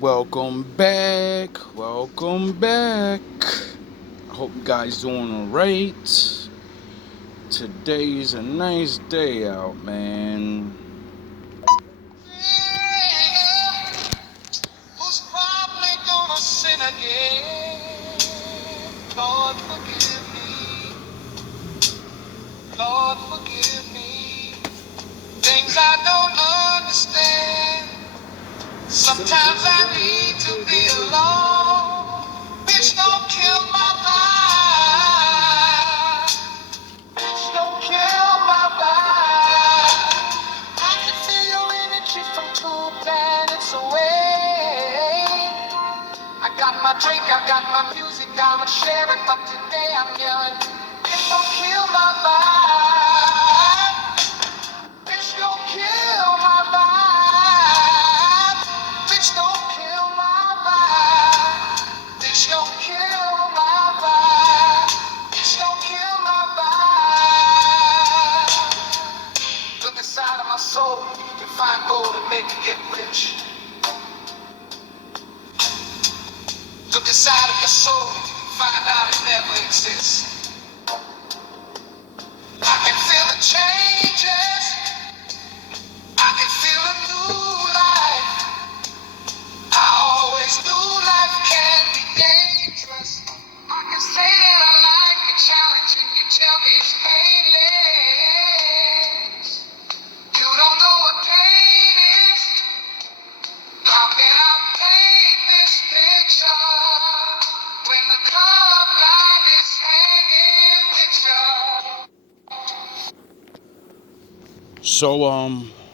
Welcome back. Welcome back. I hope you guys doing alright. Today's a nice day out, man. Who's probably gonna sin again? Lord, forgive me. Lord, forgive me. Things I don't understand. Sometimes I need to be alone. Bitch, don't kill my vibe. Bitch, don't kill my vibe. I can feel your energy from 2 planets away. I got my drink, I got my music, I'ma share it, but today I'm yelling. Bitch, don't kill my vibe. Bitch, don't kill my vibe. Bitch, don't kill my vibe. Bitch, don't kill my vibe. Bitch, don't kill my vibe. Look inside of my soul, you can find gold and make it get rich. Look inside of your soul, you can find out it never exists. I can feel the changes. I can feel a new life. I always knew life can be dangerous. I can say that I like a challenge and you tell me it's painless. You don't know what pain is. How can I paint this picture when the club light is hanging picture?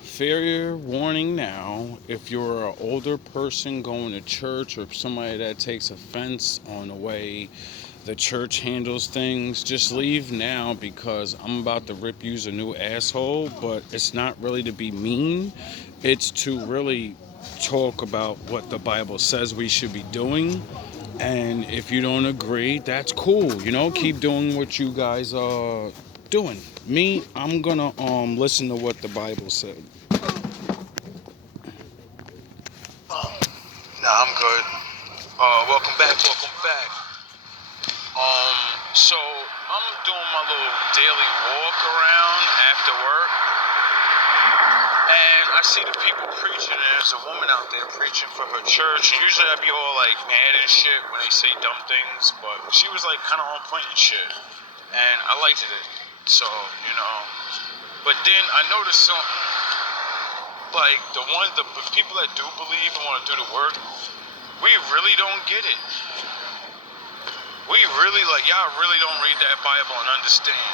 Fair warning now, if you're an older person going to church or somebody that takes offense on the way the church handles things, just leave now because I'm about to rip you a new asshole, but it's not really to be mean. It's to really talk about what the Bible says we should be doing. And if you don't agree, that's cool. Keep doing what you guys are doing. Me, I'm gonna listen to what the Bible said. Nah, I'm good. Welcome back. So I'm doing my little daily walk around after work, and I see the people preaching. And there's a woman out there preaching for her church. And usually I'd be all like mad and shit when they say dumb things, but she was like kind of on point and shit, and I liked it. So but then I noticed something. Like the people that do believe and want to do the work, we really don't get it. We really, y'all really don't read that Bible and understand.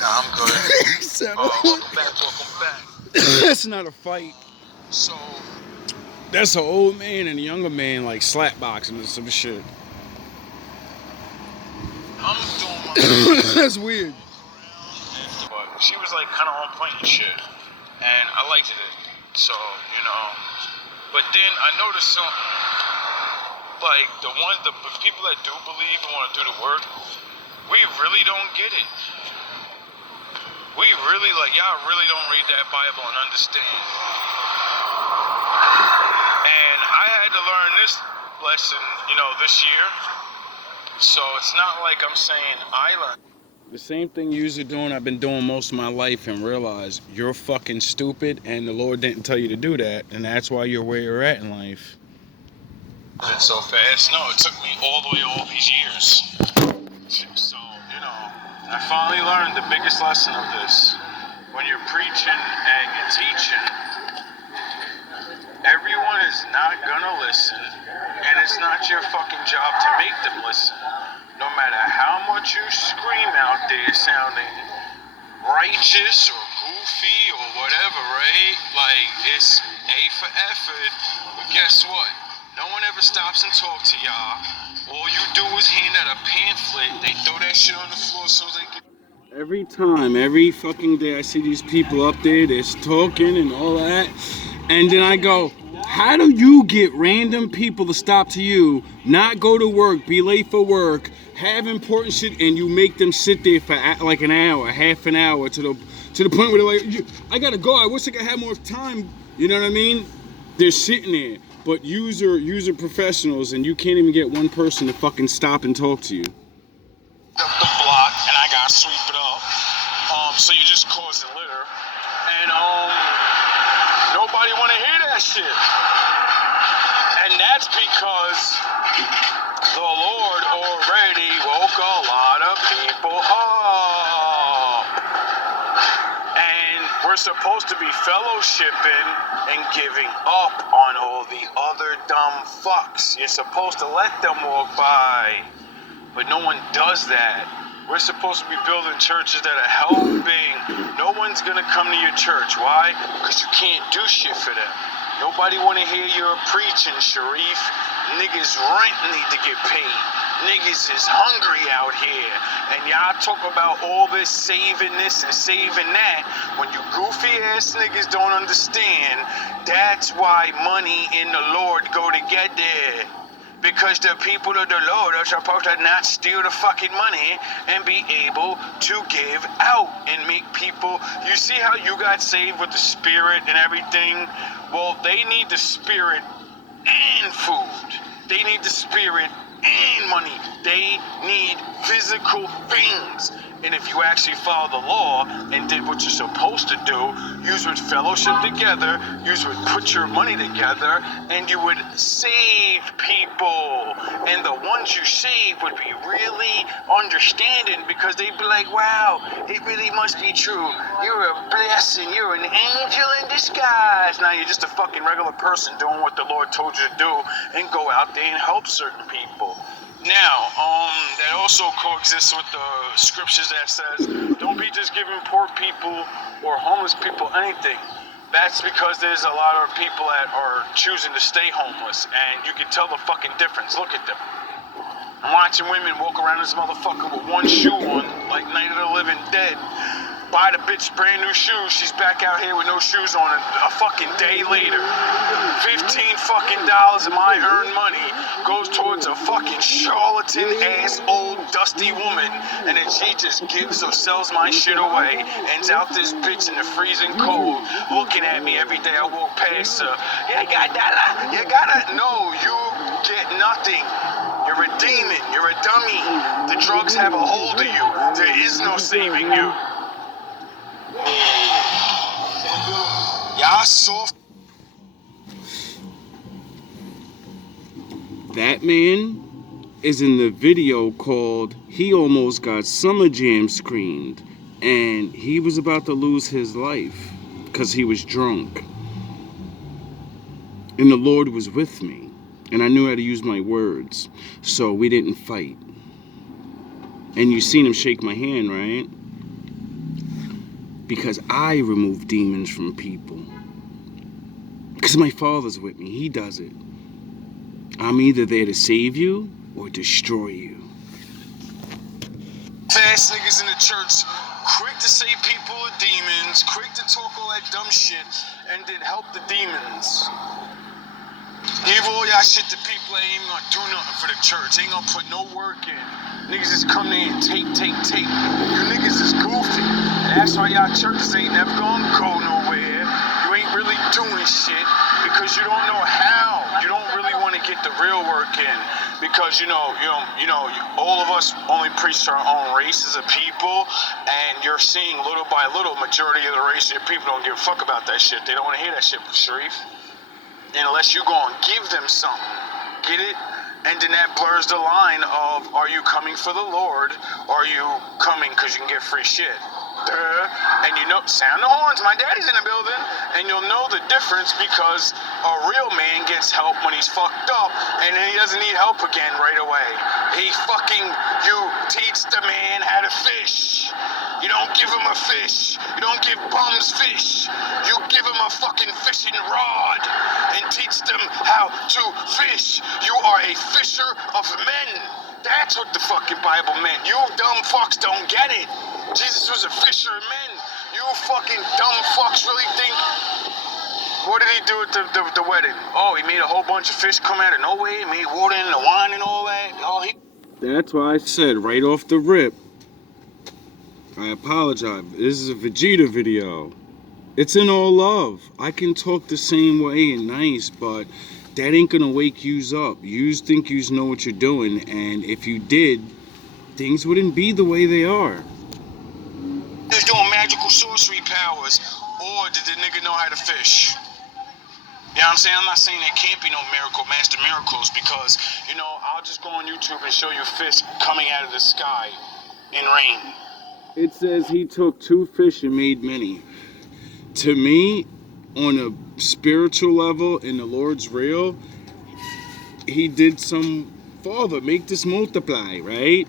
Nah, I'm good. Welcome back. That's not a fight. So, that's an old man and a younger man, like, slap boxing or some shit. I'm doing my That's weird. But she was, like, kind of on point and shit. And I liked it. So, But then I noticed something. Like the people that do believe and want to do the work, we really don't get it. We really y'all really don't read that Bible and understand. And I had to learn this lesson, this year. So it's not like I'm saying I learned. The same thing you're doing, I've been doing most of my life, and realize you're fucking stupid and the Lord didn't tell you to do that, and that's why you're where you're at in life. It's so fast. No, it took me all the way all these years. So, I finally learned the biggest lesson of this. When you're preaching and you're teaching, everyone is not gonna listen, and it's not your fucking job to make them listen. No matter how much you scream out there sounding righteous or goofy or whatever, right? Like, it's A for effort, but guess what? No one ever stops and talks to y'all. All you do is hand out a pamphlet. They throw that shit on the floor so they can... Every time, every fucking day I see these people up there, they're talking and all that, and then I go, how do you get random people to stop to you, not go to work, be late for work, have important shit, and you make them sit there for like an hour, half an hour, to To the point where they're like, I gotta go. I wish I could have more time. You know what I mean? They're sitting there. But user professionals, and you can't even get one person to fucking stop and talk to you. The block, and I gotta sweep it up. So you're just causing litter, and nobody wanna hear that shit. And that's because the Lord already woke a lot of people up. And we're supposed to be fellowshipping and giving up on all the other dumb fucks. You're supposed to let them walk by, but no one does that. We're supposed to be building churches that are helping. No one's gonna come to your church. Why? Because you can't do shit for them. Nobody wanna hear your preaching, Sharif. Niggas' rent need to get paid. Niggas is hungry out here. And y'all talk about all this saving this and saving that. When you goofy ass niggas don't understand, that's why money and the Lord go together. Because the people of the Lord are supposed to not steal the fucking money and be able to give out and make people... You see how you got saved with the spirit and everything? Well, they need the spirit and food. They need the spirit and money. They need physical things. And if you actually follow the law and did what you're supposed to do, you would fellowship together, you would put your money together, and you would save people. And the ones you save would be really understanding, because they'd be like, wow, it really must be true. You're a blessing. You're an angel in disguise. Now you're just a fucking regular person doing what the Lord told you to do, and go out there and help certain people. Now, that also coexists with the scriptures that says, don't be just giving poor people or homeless people anything. That's because there's a lot of people that are choosing to stay homeless, and you can tell the fucking difference. Look at them. I'm watching women walk around this motherfucker with one shoe on, like Night of the Living Dead. Buy the bitch brand new shoes, she's back out here with no shoes on a fucking day later. $15 fucking of my earned money goes towards a fucking charlatan ass old dusty woman, and then she just gives or sells my shit away, ends out this bitch in the freezing cold, looking at me every day I walk past her. You got that? You got it? No, you get nothing. You're a demon. You're a dummy. The drugs have a hold of you. There is no saving you. Y'all soft. That man is in the video called He Almost Got Summer Jam Screened, and he was about to lose his life because he was drunk. And the Lord was with me, and I knew how to use my words, so we didn't fight. And you seen him shake my hand, right? Because I remove demons from people. Because my Father's with me. He does it. I'm either there to save you or destroy you. Fast niggas in the church, quick to say people are demons, quick to talk all that dumb shit, and then help the demons. Give all y'all shit to people that ain't even gonna do nothing for the church. Ain't gonna put no work in. Niggas just come there and take. You niggas is goofy. And that's why y'all churches ain't never gonna go nowhere. You ain't really doing shit because you don't know how. You don't really want to get the real work in. Because you know, all of us only preach to our own races of people, and you're seeing little by little, majority of the race of people don't give a fuck about that shit. They don't want to hear that shit, Sharif. Unless you go and give them something. Get it? And then that blurs the line of, are you coming for the Lord, or are you coming because you can get free shit? Duh. And you know, sound the horns, my daddy's in the building, and you'll know the difference because a real man gets help when he's fucked up, and then he doesn't need help again right away. You teach the man how to fish. You don't give him a fish. You don't give bums fish. You give him a fucking fishing rod and teach them how to fish. You are a fisher of men. That's what the fucking Bible meant. You dumb fucks don't get it. Jesus was a fisher of men. You fucking dumb fucks really think... What did he do at the wedding? Oh, he made a whole bunch of fish come out of nowhere. He made water in the wine and all that. That's why I said right off the rip, I apologize. This is a Vegeta video. It's in all love. I can talk the same way and nice, but that ain't gonna wake yous up. Yous think yous know what you're doing, and if you did, things wouldn't be the way they are. He's doing magical sorcery powers, or did the nigga know how to fish? You know what I'm saying? I'm not saying there can't be no miracle, master miracles, because, you know, I'll just go on YouTube and show you fish coming out of the sky in rain. It says he took 2 fish and made many. To me, on a spiritual level, in the Lord's real, he did some, Father, make this multiply, right?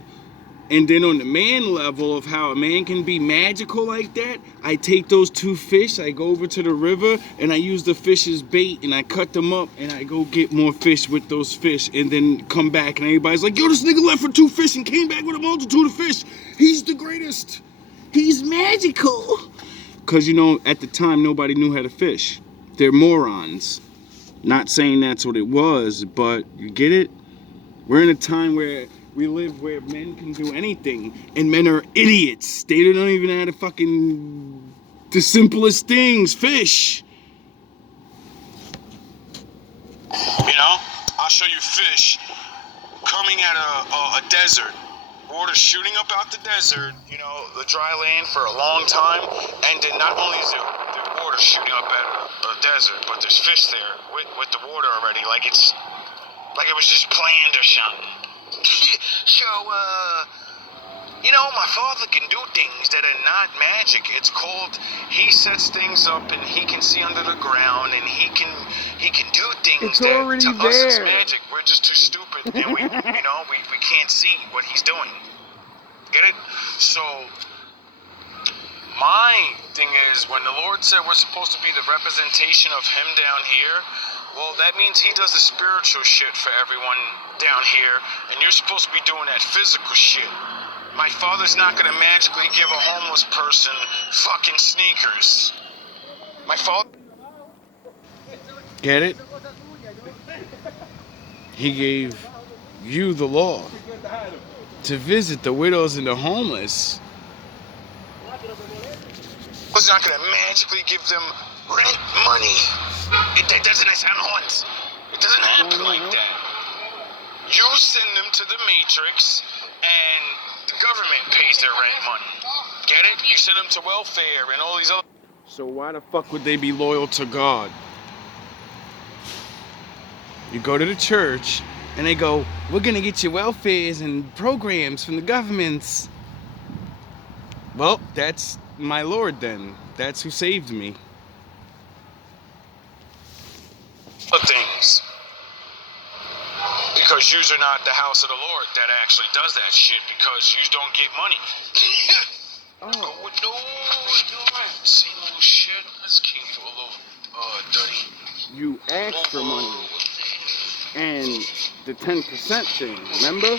And then on the man level of how a man can be magical like that, I take those 2 fish, I go over to the river, and I use the fish as bait, and I cut them up, and I go get more fish with those fish, and then come back, and everybody's like, yo, this nigga left for 2 fish and came back with a multitude of fish. He's the greatest. He's magical. Because, you know, at the time, nobody knew how to fish. They're morons. Not saying that's what it was, but you get it? We're in a time where we live where men can do anything, and men are idiots. They don't even know how to fucking the simplest things, fish. You know, I'll show you fish coming at a desert. Water shooting up out the desert, you know, the dry land for a long time, and then not only is the water shooting up at a desert, but there's fish there with the water already, like it was just planned or something. So, you know, my father can do things that are not magic. It's called, he sets things up and he can see under the ground and he can do things that to us is magic. We're just too stupid and we can't see what he's doing. Get it? So, my thing is, when the Lord said we're supposed to be the representation of him down here, well, that means he does the spiritual shit for everyone down here, and you're supposed to be doing that physical shit. My father's not gonna magically give a homeless person fucking sneakers. My father... Get it? He gave you the law to visit the widows and the homeless. Was not gonna magically give them rent money. That doesn't sound once. It doesn't happen like that. You send them to the Matrix, and the government pays their rent money. Get it? You send them to welfare and all these other... So why the fuck would they be loyal to God? You go to the church, and they go, we're gonna get you welfares and programs from the governments. Well, that's my Lord then. That's who saved me. Things. Because yous are not the house of the Lord that actually does that shit, because yous don't get money. Oh, no. Same old shit. This came for a little, duddy. You asked for money. And the 10% thing, remember?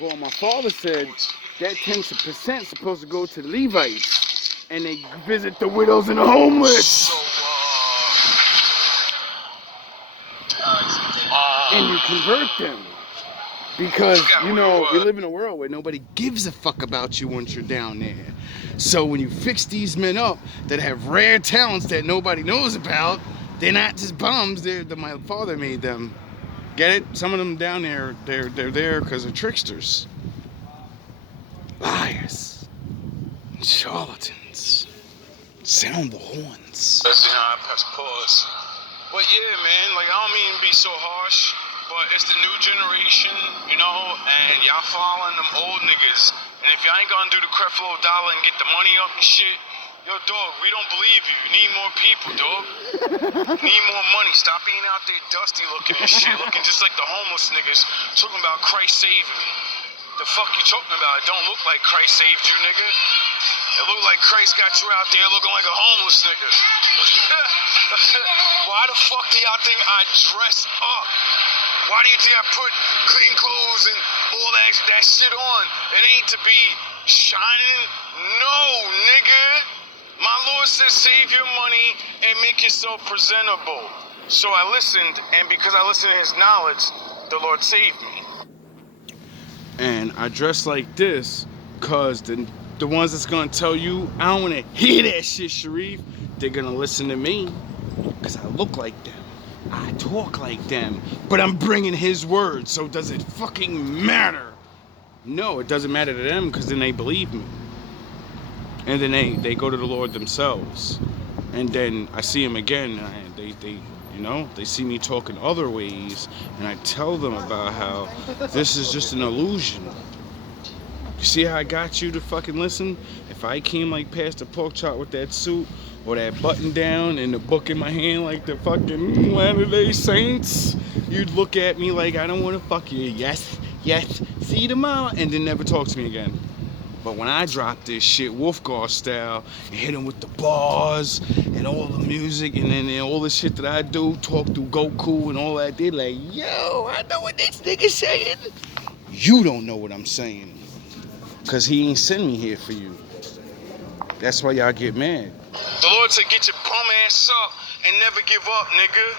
Well, my father said that 10% is supposed to go to the Levites, and they visit the widows and the homeless. And you convert them. Because, you know, we live in a world where nobody gives a fuck about you once you're down there. So when you fix these men up that have rare talents that nobody knows about, they're not just bums, my father made them. Get it? Some of them down there, they're there because they're tricksters. Liars. Charlatans. Sound the horns. That's, you know, I press pause. But yeah, man, like, I don't mean to be so harsh, but it's the new generation, you know, and y'all following them old niggas. And if y'all ain't gonna do the Creflo Dollar and get the money up and shit, yo, dog, we don't believe you. You need more people, dog. You need more money. Stop being out there dusty looking and shit, looking just like the homeless niggas, talking about Christ saving me. The fuck you talking about? It don't look like Christ saved you, nigga. It look like Christ got you out there looking like a homeless nigga. Why the fuck do y'all think I dress up? Why do you think I put clean clothes and all that shit on? It ain't to be shining. No, nigga. My Lord says save your money and make yourself presentable. So I listened, and because I listened to his knowledge, the Lord saved me. And I dress like this Cause the ones that's gonna tell you, I don't wanna hear that shit, Sharif, they're gonna listen to me. Cause I look like them. I talk like them. But I'm bringing his word, so does it fucking matter? No, it doesn't matter to them, because then they believe me. And then they go to the Lord themselves. And then I see him again, and they see me talking other ways, and I tell them about how this is just an illusion. You see how I got you to fucking listen? If I came like past the pork chop with that suit, or that button down and the book in my hand like the fucking Latter-day Saints, you'd look at me like I don't want to fuck you. Yes, see you tomorrow, and then never talk to me again. But when I drop this shit Wolfgar style and hit him with the bars and all the music and then all the shit that I do, talk through Goku and all that, they're like, yo, I know what this nigga's saying. You don't know what I'm saying. Cause he ain't send me here for you. That's why y'all get mad. The Lord said, get your bum ass up and never give up, nigga.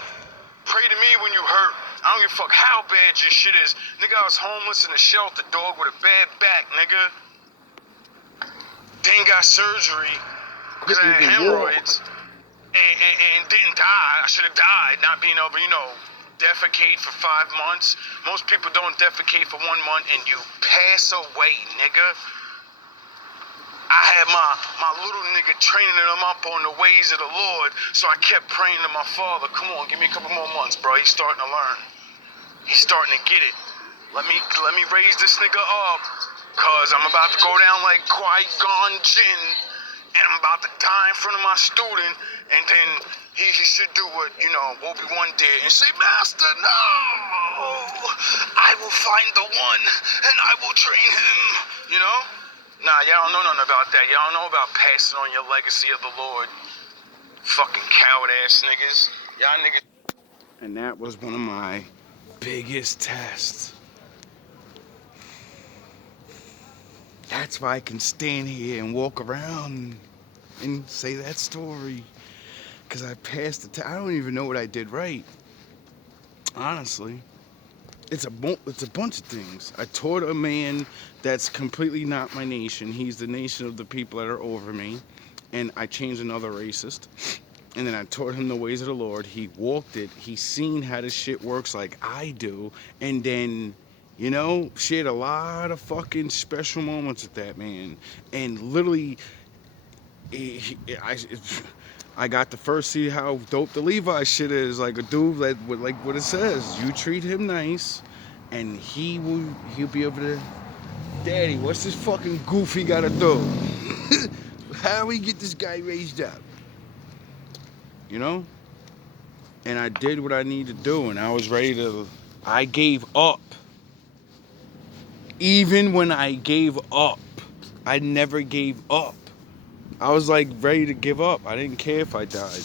Pray to me when you hurt. I don't give a fuck how bad your shit is. Nigga, I was homeless in a shelter, dog, with a bad back, nigga. Then got surgery because I had hemorrhoids and didn't die. I should have died, not being able, defecate for 5 months. Most people don't defecate for 1 month and you pass away, nigga. I had my little nigga training them up on the ways of the Lord, so I kept praying to my father, come on, give me a couple more months, bro. He's starting to learn. He's starting to get it. Let me raise this nigga up. Cause I'm about to go down like Qui-Gon Jinn, and I'm about to die in front of my student, and then he should do what, Obi-Wan did, and say, Master, no! I will find the one, and I will train him, Nah, y'all don't know nothing about that. Y'all don't know about passing on your legacy of the Lord. Fucking coward-ass niggas. Y'all niggas. And that was one of my biggest tests. That's why I can stand here and walk around and say that story. Because I passed the test. I don't even know what I did right. Honestly. It's a bunch of things. I taught a man that's completely not my nation. He's the nation of the people that are over me. And I changed another racist. And then I taught him the ways of the Lord. He walked it. He's seen how this shit works like I do. And then... shared a lot of fucking special moments with that man. And literally, I got to first see how dope the Levi shit is. Like a dude, like what it says. You treat him nice, and he'll be able to, Daddy, what's this fucking goofy gotta do? How do we get this guy raised up? And I did what I needed to do, and I was ready to, I gave up. Even when I gave up, I never gave up. I was like ready to give up. I didn't care if I died.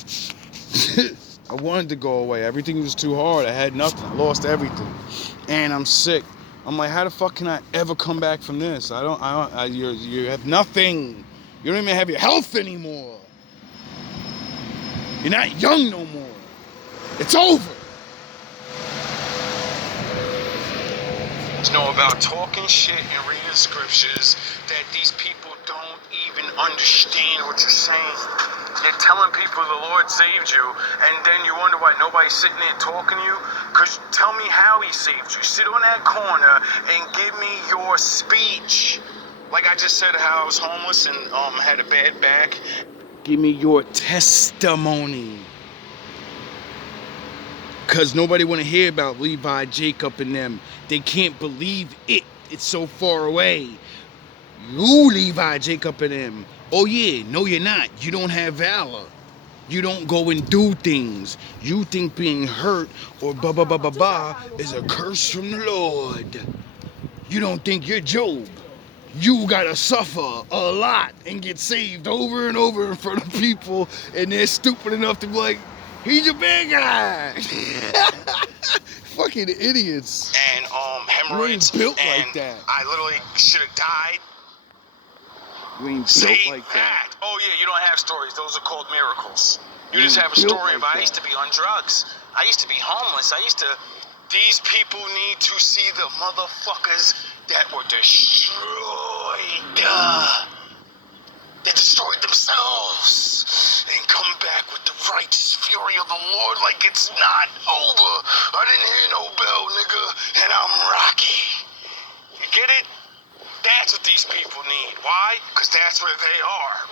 I wanted to go away. Everything was too hard. I had nothing. I lost everything. And I'm sick. I'm like, how the fuck can I ever come back from this? You have nothing. You don't even have your health anymore. You're not young no more. It's over. Know about talking shit and reading scriptures that these people don't even understand what you're saying. You're telling people the Lord saved you, and then you wonder why nobody's sitting there talking to you. Because tell me how he saved you. Sit on that corner and give me your speech. Like I just said how I was homeless and had a bad back. Give me your testimony. Because nobody want to hear about Levi, Jacob, and them. They can't believe it. It's so far away. You, Levi, Jacob, and them. Oh, yeah. No, you're not. You don't have valor. You don't go and do things. You think being hurt or is a curse from the Lord. You don't think you're Job. You gotta suffer a lot and get saved over and over in front of people, and they're stupid enough to be like, he's a bad guy. Fucking idiots. And hemorrhoids. You ain't built like that. I literally should have died. You ain't built like that. Oh yeah, you don't have stories. Those are called miracles. You just have a story of I used to be on drugs. I used to be homeless. These people need to see the motherfuckers that were destroyed They destroyed themselves and come back with the righteous fury of the Lord like it's not over. I didn't hear no bell, nigga, and I'm Rocky. You get it? That's what these people need. Why? Because that's where they are.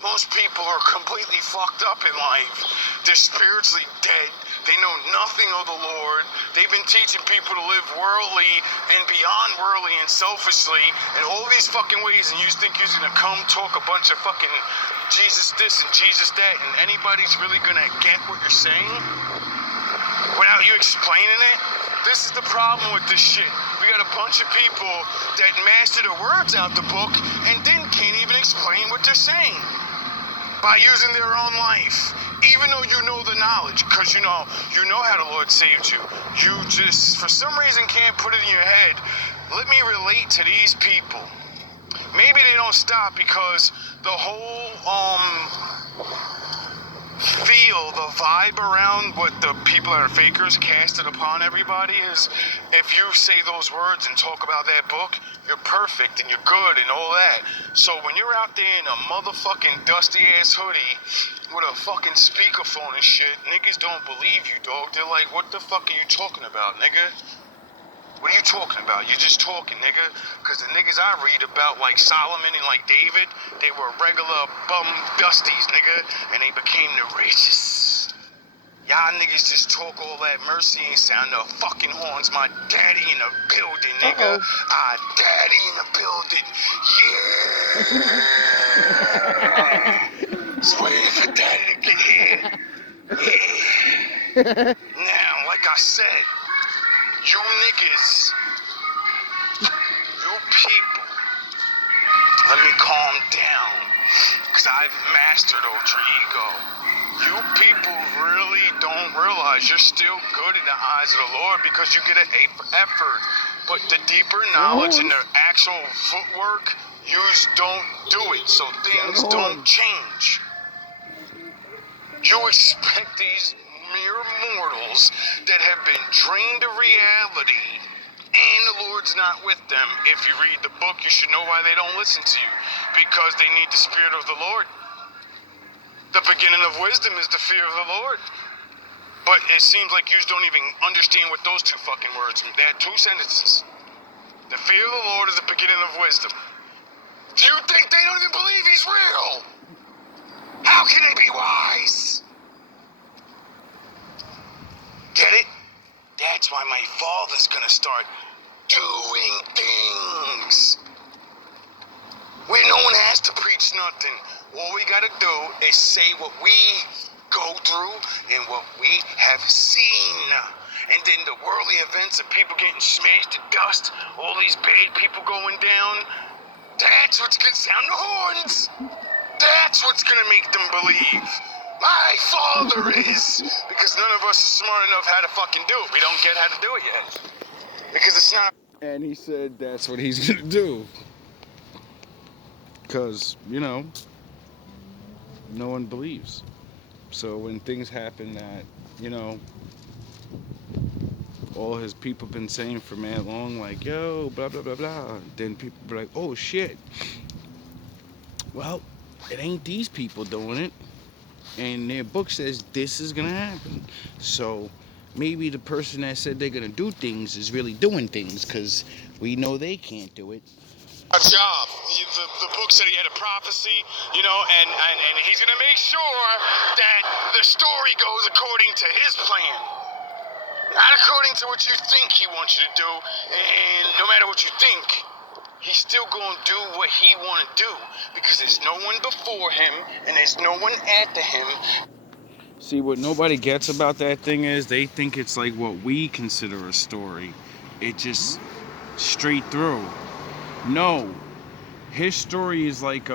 Most people are completely fucked up in life. They're spiritually dead. They know nothing of the Lord. They've been teaching people to live worldly and beyond worldly and selfishly in all these fucking ways, and you think you're gonna come talk a bunch of fucking Jesus this and Jesus that, and anybody's really gonna get what you're saying without you explaining it? This is the problem with this shit. We got a bunch of people that master the words out the book and then can't even explain what they're saying by using their own life. Even though you know the knowledge, because you know how the Lord saved you. You just, for some reason, can't put it in your head. Let me relate to these people. Maybe they don't stop because the whole, feel, the vibe around what the people that are fakers casted upon everybody is, if you say those words and talk about that book, you're perfect and you're good and all that. So when you're out there in a motherfucking dusty ass hoodie with a fucking speakerphone and shit, niggas don't believe you, dog. They're like, what the fuck are you talking about, nigga? What are you talking about? You're just talking, nigga. Because the niggas I read about, like Solomon and like David, they were regular bum dusties, nigga. And they became the righteous. Y'all niggas just talk all that mercy ain't sound no fucking horns. My daddy in the building, nigga. Daddy in the building. Yeah. Just waiting for daddy to get here. Yeah. Now, like I said, you niggas, you people, let me calm down, because I've mastered Ultra Ego. You people really don't realize you're still good in the eyes of the Lord because you get an A for effort. But the deeper knowledge and the actual footwork, you don't do it, so things don't change. You expect these mere mortals that have been drained of reality, and the Lord's not with them. If you read the book, you should know why they don't listen to you. Because they need the Spirit of the Lord. The beginning of wisdom is the fear of the Lord. But it seems like you don't even understand what those two fucking words mean. They had two sentences. The fear of the Lord is the beginning of wisdom. Do you think they don't even believe he's real? How can they be wise? Get it? That's why my father's gonna start doing things. Where no one has to preach nothing. All we gotta do is say what we go through and what we have seen. And then the worldly events of people getting smashed to dust, all these bad people going down, that's what's gonna sound the horns. That's what's gonna make them believe. My father is. Because none of us are smart enough how to fucking do it. We don't get how to do it yet. Because it's not. And he said that's what he's gonna do. Because, no one believes. So when things happen that, all his people been saying for mad long, like, yo, blah, blah, blah, blah. Then people be like, oh, shit. Well, it ain't these people doing it. And their book says this is going to happen. So maybe the person that said they're going to do things is really doing things because we know they can't do it. A job. The book said he had a prophecy, and he's going to make sure that the story goes according to his plan. Not according to what you think he wants you to do, and no matter what you think, he's still going to do what he want to do, because there's no one before him, and there's no one after him. See, what nobody gets about that thing is they think it's like what we consider a story. It just straight through. No. His story is like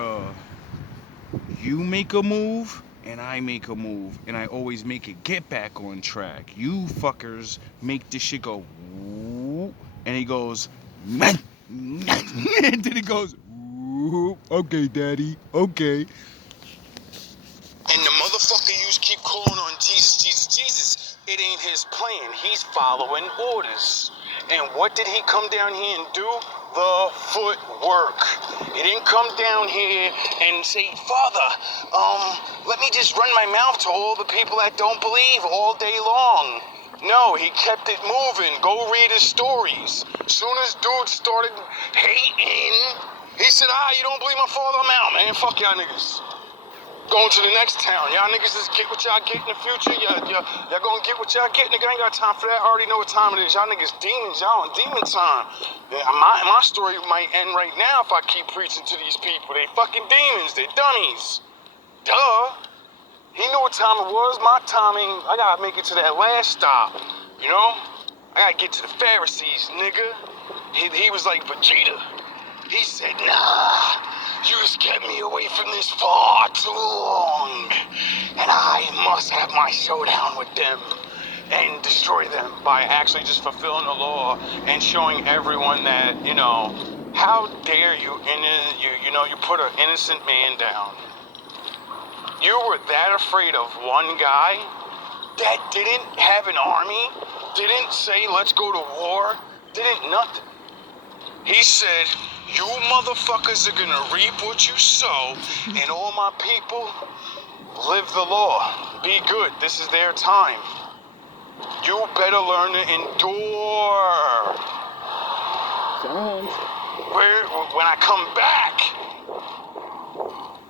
you make a move, and I make a move, and I always make it get back on track. You fuckers make this shit go, whoop, and he goes, and then he goes, whoop, okay, daddy, okay. And the motherfucker you keep calling on Jesus, it ain't his plan. He's following orders. And what did he come down here and do? the footwork. He didn't come down here and say, Father, let me just run my mouth to all the people that don't believe all day long. No, he kept it moving. Go read his stories. Soon as dude started hating, he said, you don't believe my father? I'm out, man. Fuck y'all niggas. Going to the next town. Y'all niggas just get what y'all get in the future. Y'all gonna get what y'all get, nigga. I ain't got time for that. I already know what time it is. Y'all niggas demons. Y'all on demon time. Yeah, my story might end right now if I keep preaching to these people. They fucking demons. They dummies. Duh. He knew what time it was. My timing, I gotta make it to that last stop. You know? I gotta get to the Pharisees, nigga. He was like Vegeta. He said, nah, you just kept me away from this far too long. And I must have my showdown with them and destroy them by actually just fulfilling the law and showing everyone that, how dare you, you put an innocent man down. You were that afraid of one guy that didn't have an army, didn't say, let's go to war, didn't nothing. He said, you motherfuckers are gonna reap what you sow, and all my people live the law. Be good. This is their time. You better learn to endure. When I come back,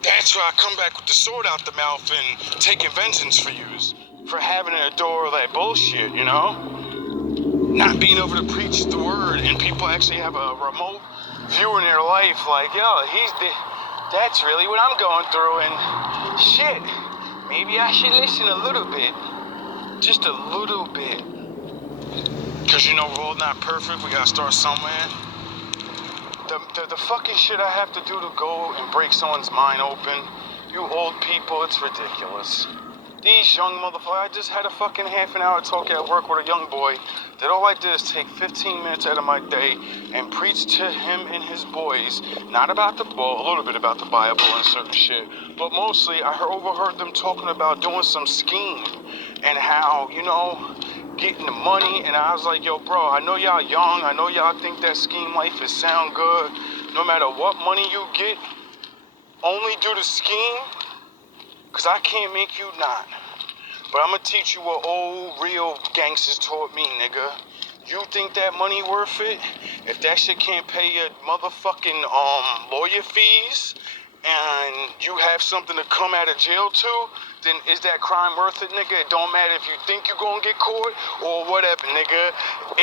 that's where I come back with the sword out the mouth and taking vengeance for yous for having to endure that bullshit, Not being able to preach the word and people actually have a remote view in their life like, that's really what I'm going through and shit, maybe I should listen a little bit. Just a little bit. Because we're all not perfect, we gotta start somewhere. The fucking shit I have to do to go and break someone's mind open, you old people, it's ridiculous. These young motherfuckers, I just had a fucking half an hour talk at work with a young boy that all I did is take 15 minutes out of my day and preach to him and his boys, not about a little bit about the Bible and certain shit, but mostly I overheard them talking about doing some scheme and how, getting the money, and I was like, yo, bro, I know y'all young, I know y'all think that scheme life is sound good. No matter what money you get, only do the scheme, because I can't make you not. But I'm going to teach you what old real gangsters taught me, nigga. You think that money worth it? If that shit can't pay your motherfucking lawyer fees, and you have something to come out of jail to, then is that crime worth it, nigga? It don't matter if you think you're gonna get caught or whatever, nigga.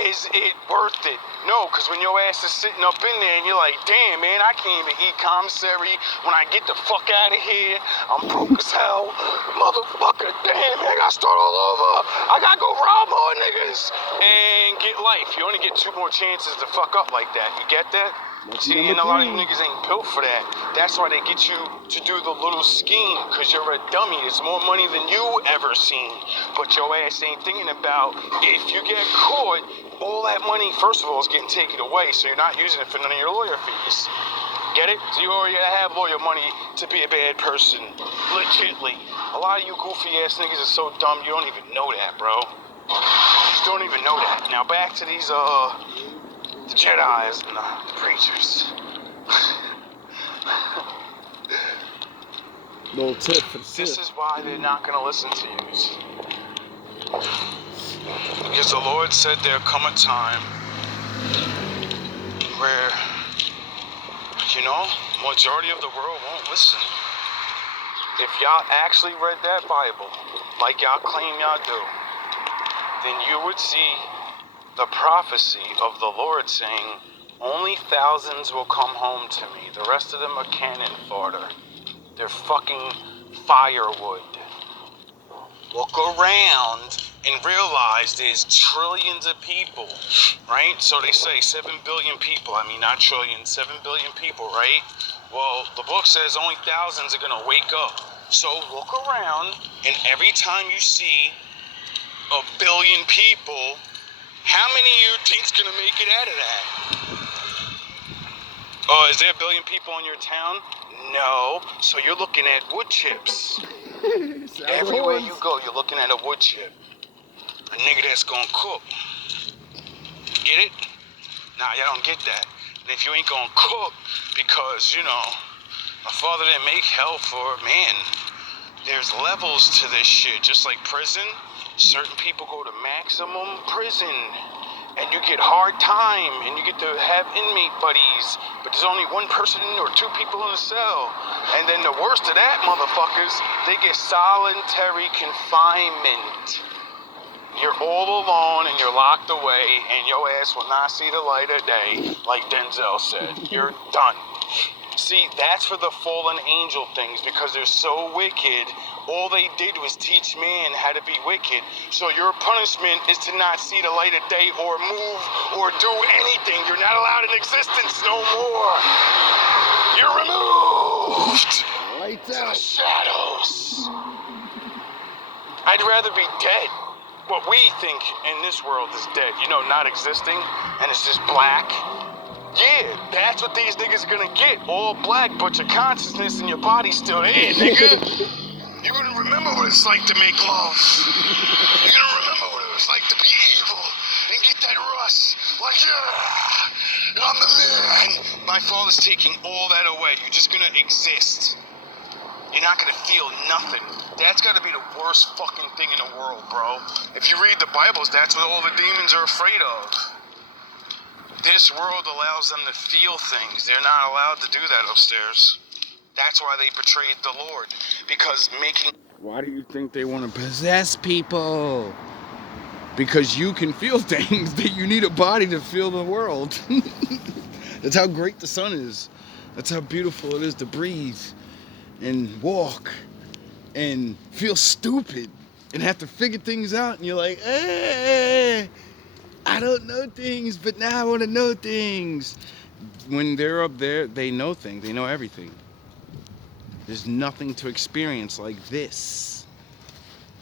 Is it worth it? No, because when your ass is sitting up in there and you're like, damn, man, I can't even eat commissary. When I get the fuck out of here, I'm broke as hell. Motherfucker, damn, man, I gotta start all over. I gotta go rob more niggas and get life. You only get 2 more chances to fuck up like that. You get that? See, and a lot of you niggas ain't built for that. That's why they get you to do the little scheme, because you're a dummy. It's more money than you ever seen. But your ass ain't thinking about if you get caught, all that money, first of all, is getting taken away, so you're not using it for none of your lawyer fees. Get it? So you already have lawyer money to be a bad person. Legitly. A lot of you goofy ass niggas are so dumb, you don't even know that, bro. You just don't even know that. Now back to these, the Jedis and the preachers. Little tip for the This is why they're not going to listen to you. Because the Lord said there'll come a time where, majority of the world won't listen. If y'all actually read that Bible, like y'all claim y'all do, then you would see the prophecy of the Lord saying, only thousands will come home to me. The rest of them are cannon fodder. They're fucking firewood. Look around and realize there's trillions of people, right? So they say 7 billion people. I mean, not trillions, 7 billion people, right? Well, the book says only thousands are gonna wake up. So look around, and every time you see 1 billion people, how many of you think's gonna make it out of that? Oh, is there 1 billion people in your town? No. So you're looking at wood chips. Everywhere you go, you're looking at a wood chip. A nigga that's gonna cook. Get it? Nah, y'all don't get that. And if you ain't gonna cook because, you know, my father didn't make hell for man, there's levels to this shit. Just like prison, certain people go to maximum prison and you get hard time and you get to have inmate buddies, but there's only one person or two people in the cell. And then the worst of that, motherfuckers, they get solitary confinement. You're all alone and you're locked away and your ass will not see the light of day, like Denzel said. You're done. See, that's for the fallen angel things, because they're so wicked. All they did was teach man how to be wicked. So your punishment is to not see the light of day or move or do anything. You're not allowed in existence no more. You're removed Lights to the out. shadows. I'd rather be dead. What we think in this world is dead, you know, not existing, and it's just black. Yeah, that's what these niggas are gonna get. All black, but your consciousness and your body's still there, nigga. You're gonna remember what it's like to make love. You're gonna remember what it was like to be evil and get that rush. Like, yeah, I'm the man. My father's taking all that away. You're just gonna exist. You're not gonna feel nothing. That's gotta be the worst fucking thing in the world, bro. If you read the Bibles, that's what all the demons are afraid of. This world allows them to feel things. They're not allowed to do that upstairs. That's why they betrayed the Lord. Because making... Why do you think they want to possess people? Because you can feel things that you need a body to feel the world. That's how great the sun is. That's how beautiful it is to breathe and walk and feel stupid and have to figure things out. And you're like, I don't know things, but now I want to know things. When they're up there, they know things. They know everything. There's nothing to experience like this.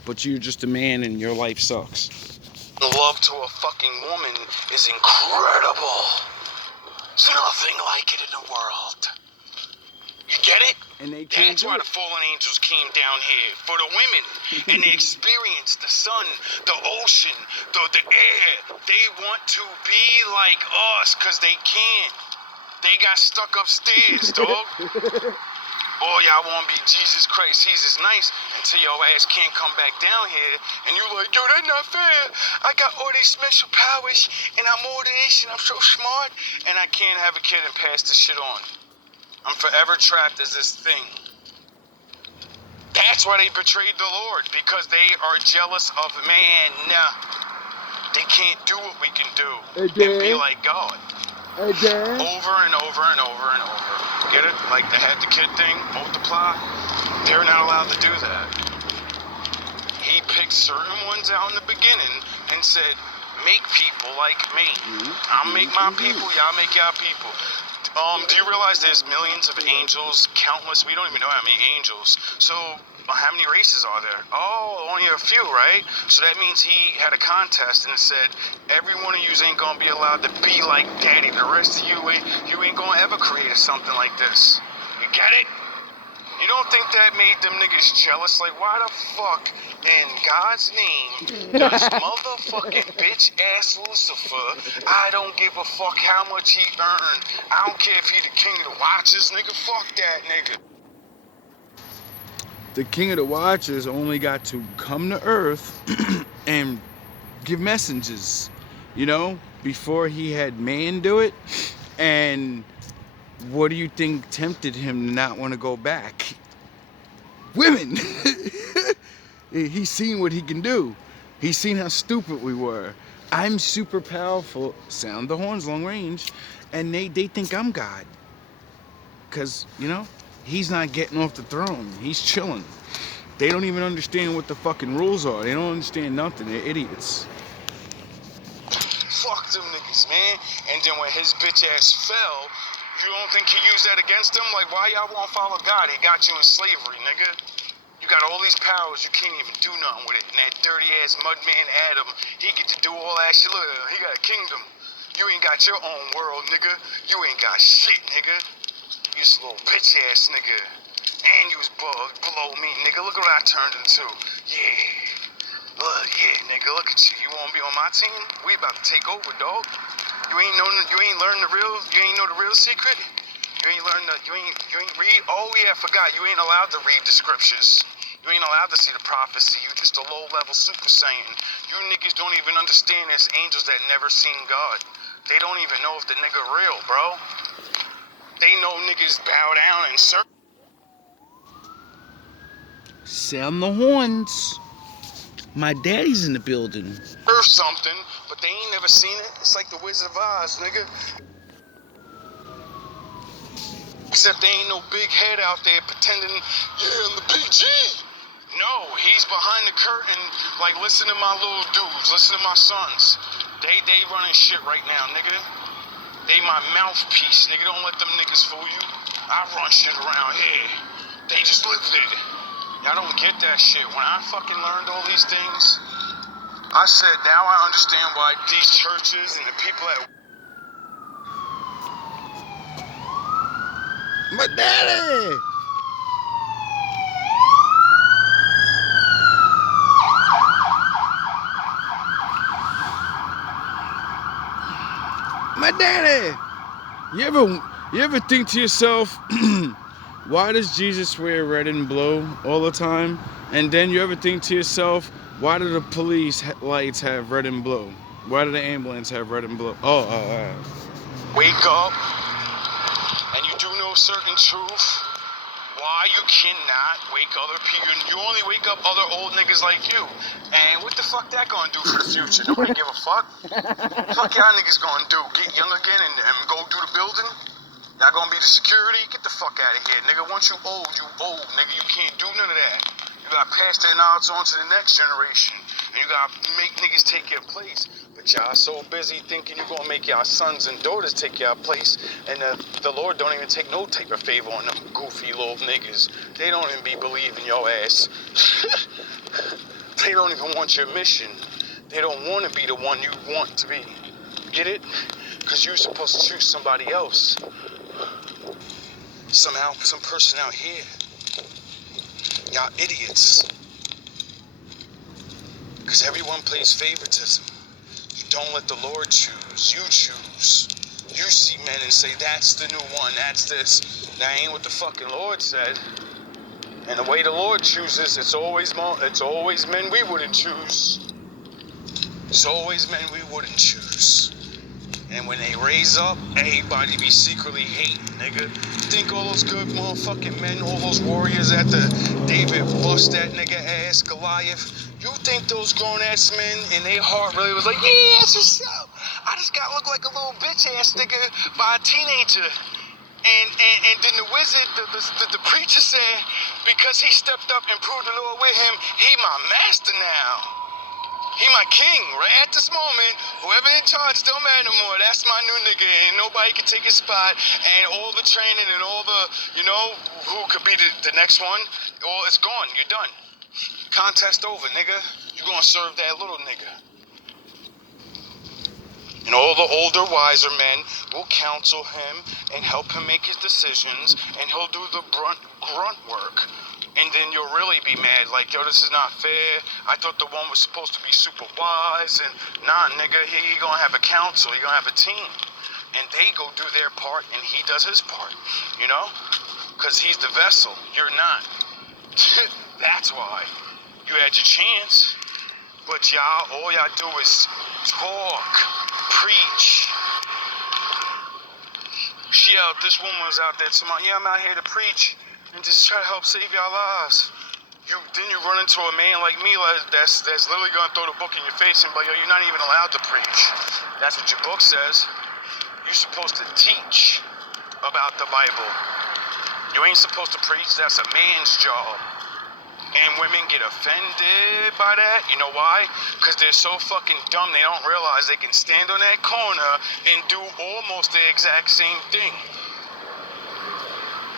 But you're just a man and your life sucks. Love to a fucking woman is incredible. There's nothing like it in the world. You get it? And that's why the fallen angels came down here, for the women. And they experienced the sun, the ocean, the air. They want to be like us, because they can't. They got stuck upstairs, dog. Oh, y'all want to be Jesus Christ, he's as nice, until your ass can't come back down here, and you're like, yo, that's not fair. I got all these special powers, and I'm all this, and I'm so smart, and I can't have a kid and pass this shit on. I'm forever trapped as this thing. That's why they betrayed the Lord, because they are jealous of man. They can't do what we can do and be like God. Over and over and over and over. Get it? Like the had the kid thing, multiply. They're not allowed to do that. He picked certain ones out in the beginning and said, make people like me. I'll make my people, y'all make y'all people. Do you realize there's millions of angels, countless, we don't even know how many angels. So how many races are there? Oh, only a few, right? So that means he had a contest and it said, every one of you ain't gonna be allowed to be like daddy. The rest of you ain't gonna ever create something like this. You get it? You don't think that made them niggas jealous? Like, why the fuck in God's name does motherfucking bitch ass Lucifer, I don't give a fuck how much he earned. I don't care if he the king of the watchers, nigga. Fuck that nigga. The king of the watchers only got to come to earth and give messages, you know, before he had man do it. And what do you think tempted him to not want to go back? Women. He's seen what he can do. He's seen how stupid we were. I'm super powerful, sound the horns long range, and they think I'm God. Because, you know, he's not getting off the throne. He's chilling. They don't even understand what the fucking rules are. They don't understand nothing. They're idiots. Fuck them niggas, man. And then when his bitch ass fell, you don't think he used that against them? Like, why y'all won't follow God? He got you in slavery, nigga. You got all these powers, you can't even do nothing with it. And that dirty ass mudman Adam, he get to do all that shit. Look, he got a kingdom. You ain't got your own world, nigga. You ain't got shit, nigga. You just a little bitch ass nigga. And you was below me, nigga. Look what I turned into. Yeah. Look, yeah, nigga, look at you. You wanna be on my team? We about to take over, dog. You ain't learned the real. You ain't know the real secret. You ain't learned the. You ain't read. Oh yeah, I forgot. You ain't allowed to read the scriptures. You ain't allowed to see the prophecy. You just a low-level super saiyan. You niggas don't even understand there's angels that never seen God. They don't even know if the nigga real, bro. They know niggas bow down and serve. Sound the horns. My daddy's in the building. Or something, but they ain't never seen it. It's like the Wizard of Oz, nigga. Except they ain't no big head out there pretending, yeah, I'm the big G. No, he's behind the curtain, like, listen to my little dudes, listen to my sons. They running shit right now, nigga. They my mouthpiece, nigga. Don't let them niggas fool you. I run shit around here. They just live there. Y'all don't get that shit. When I fucking learned all these things, I said, now I understand why these churches and the people at... My daddy! My daddy! You ever think to yourself, why does Jesus wear red and blue all the time? And then you ever think to yourself, why do the police lights have red and blue? Why do the ambulance have red and blue? Wake up, and you do know certain truth. Why you cannot wake other people. You only wake up other old niggas like you. And what the fuck that gonna do for the future? Nobody give a fuck. Fuck y'all niggas gonna do? Get young again and go do the building? Y'all gonna be the security? Get the fuck out of here, nigga. Once you old, nigga. You can't do none of that. You gotta pass that knowledge on to the next generation. And you gotta make niggas take your place. But y'all so busy thinking you're gonna make y'all sons and daughters take y'all place. And the Lord don't even take no type of favor on them goofy little niggas. They don't even be believing your ass. They don't even want your mission. They don't want to be the one you want to be. Get it? Because you're supposed to choose somebody else. Somehow, some person out here. Y'all idiots. Because everyone plays favoritism. You don't let the Lord choose. You choose. You see men and say, that's the new one, that's this. That ain't what the fucking Lord said. And the way the Lord chooses, it's always men we wouldn't choose. It's always men we wouldn't choose. And when they raise up, everybody be secretly hating, nigga. You think all those good motherfucking men, all those warriors at the David bust that nigga ass, Goliath, you think those grown-ass men in their heart really was like, yeah, that's what's up. I just got look like a little bitch-ass nigga by a teenager. And then the wizard, the preacher said, because he stepped up and proved the Lord with him, he my master now. He my king, right at this moment. Whoever in charge don't matter no more. That's my new nigga, and nobody can take his spot. And all the training and all the, who could be the next one, all it's gone. You're done. Contest over, nigga. You gonna serve that little nigga. And all the older, wiser men will counsel him and help him make his decisions, and he'll do the grunt work. And then you'll really be mad, like, yo, this is not fair. I thought the one was supposed to be super wise, and nah, nigga, he gonna have a council, he gonna have a team. And they go do their part, and he does his part, Because he's the vessel, you're not. That's why. You had your chance, but all y'all do is talk, preach. This woman was out there tomorrow, yeah, I'm out here to preach. And just try to help save y'all lives. Then you run into a man like me that's literally gonna throw the book in your face and be like, yo, you're not even allowed to preach. That's what your book says. You're supposed to teach about the Bible. You ain't supposed to preach. That's a man's job. And women get offended by that. You know why? Because they're so fucking dumb they don't realize they can stand on that corner and do almost the exact same thing.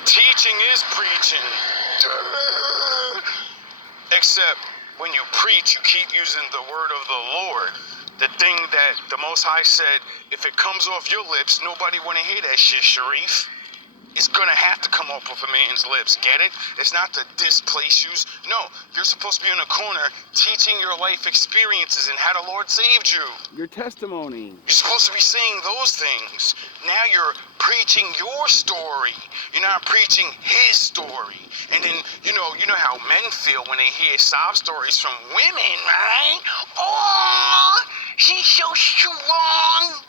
Teaching is preaching. Except when you preach, you keep using the word of the Lord. The thing that the Most High said, if it comes off your lips, nobody want to hear that shit, Sharif. It's gonna have to come off of a man's lips, get it? It's not to displace you. No, you're supposed to be in a corner teaching your life experiences and how the Lord saved you. Your testimony. You're supposed to be saying those things. Now you're preaching your story. You're not preaching his story. And then, you know how men feel when they hear sob stories from women, right? Oh, she's so strong.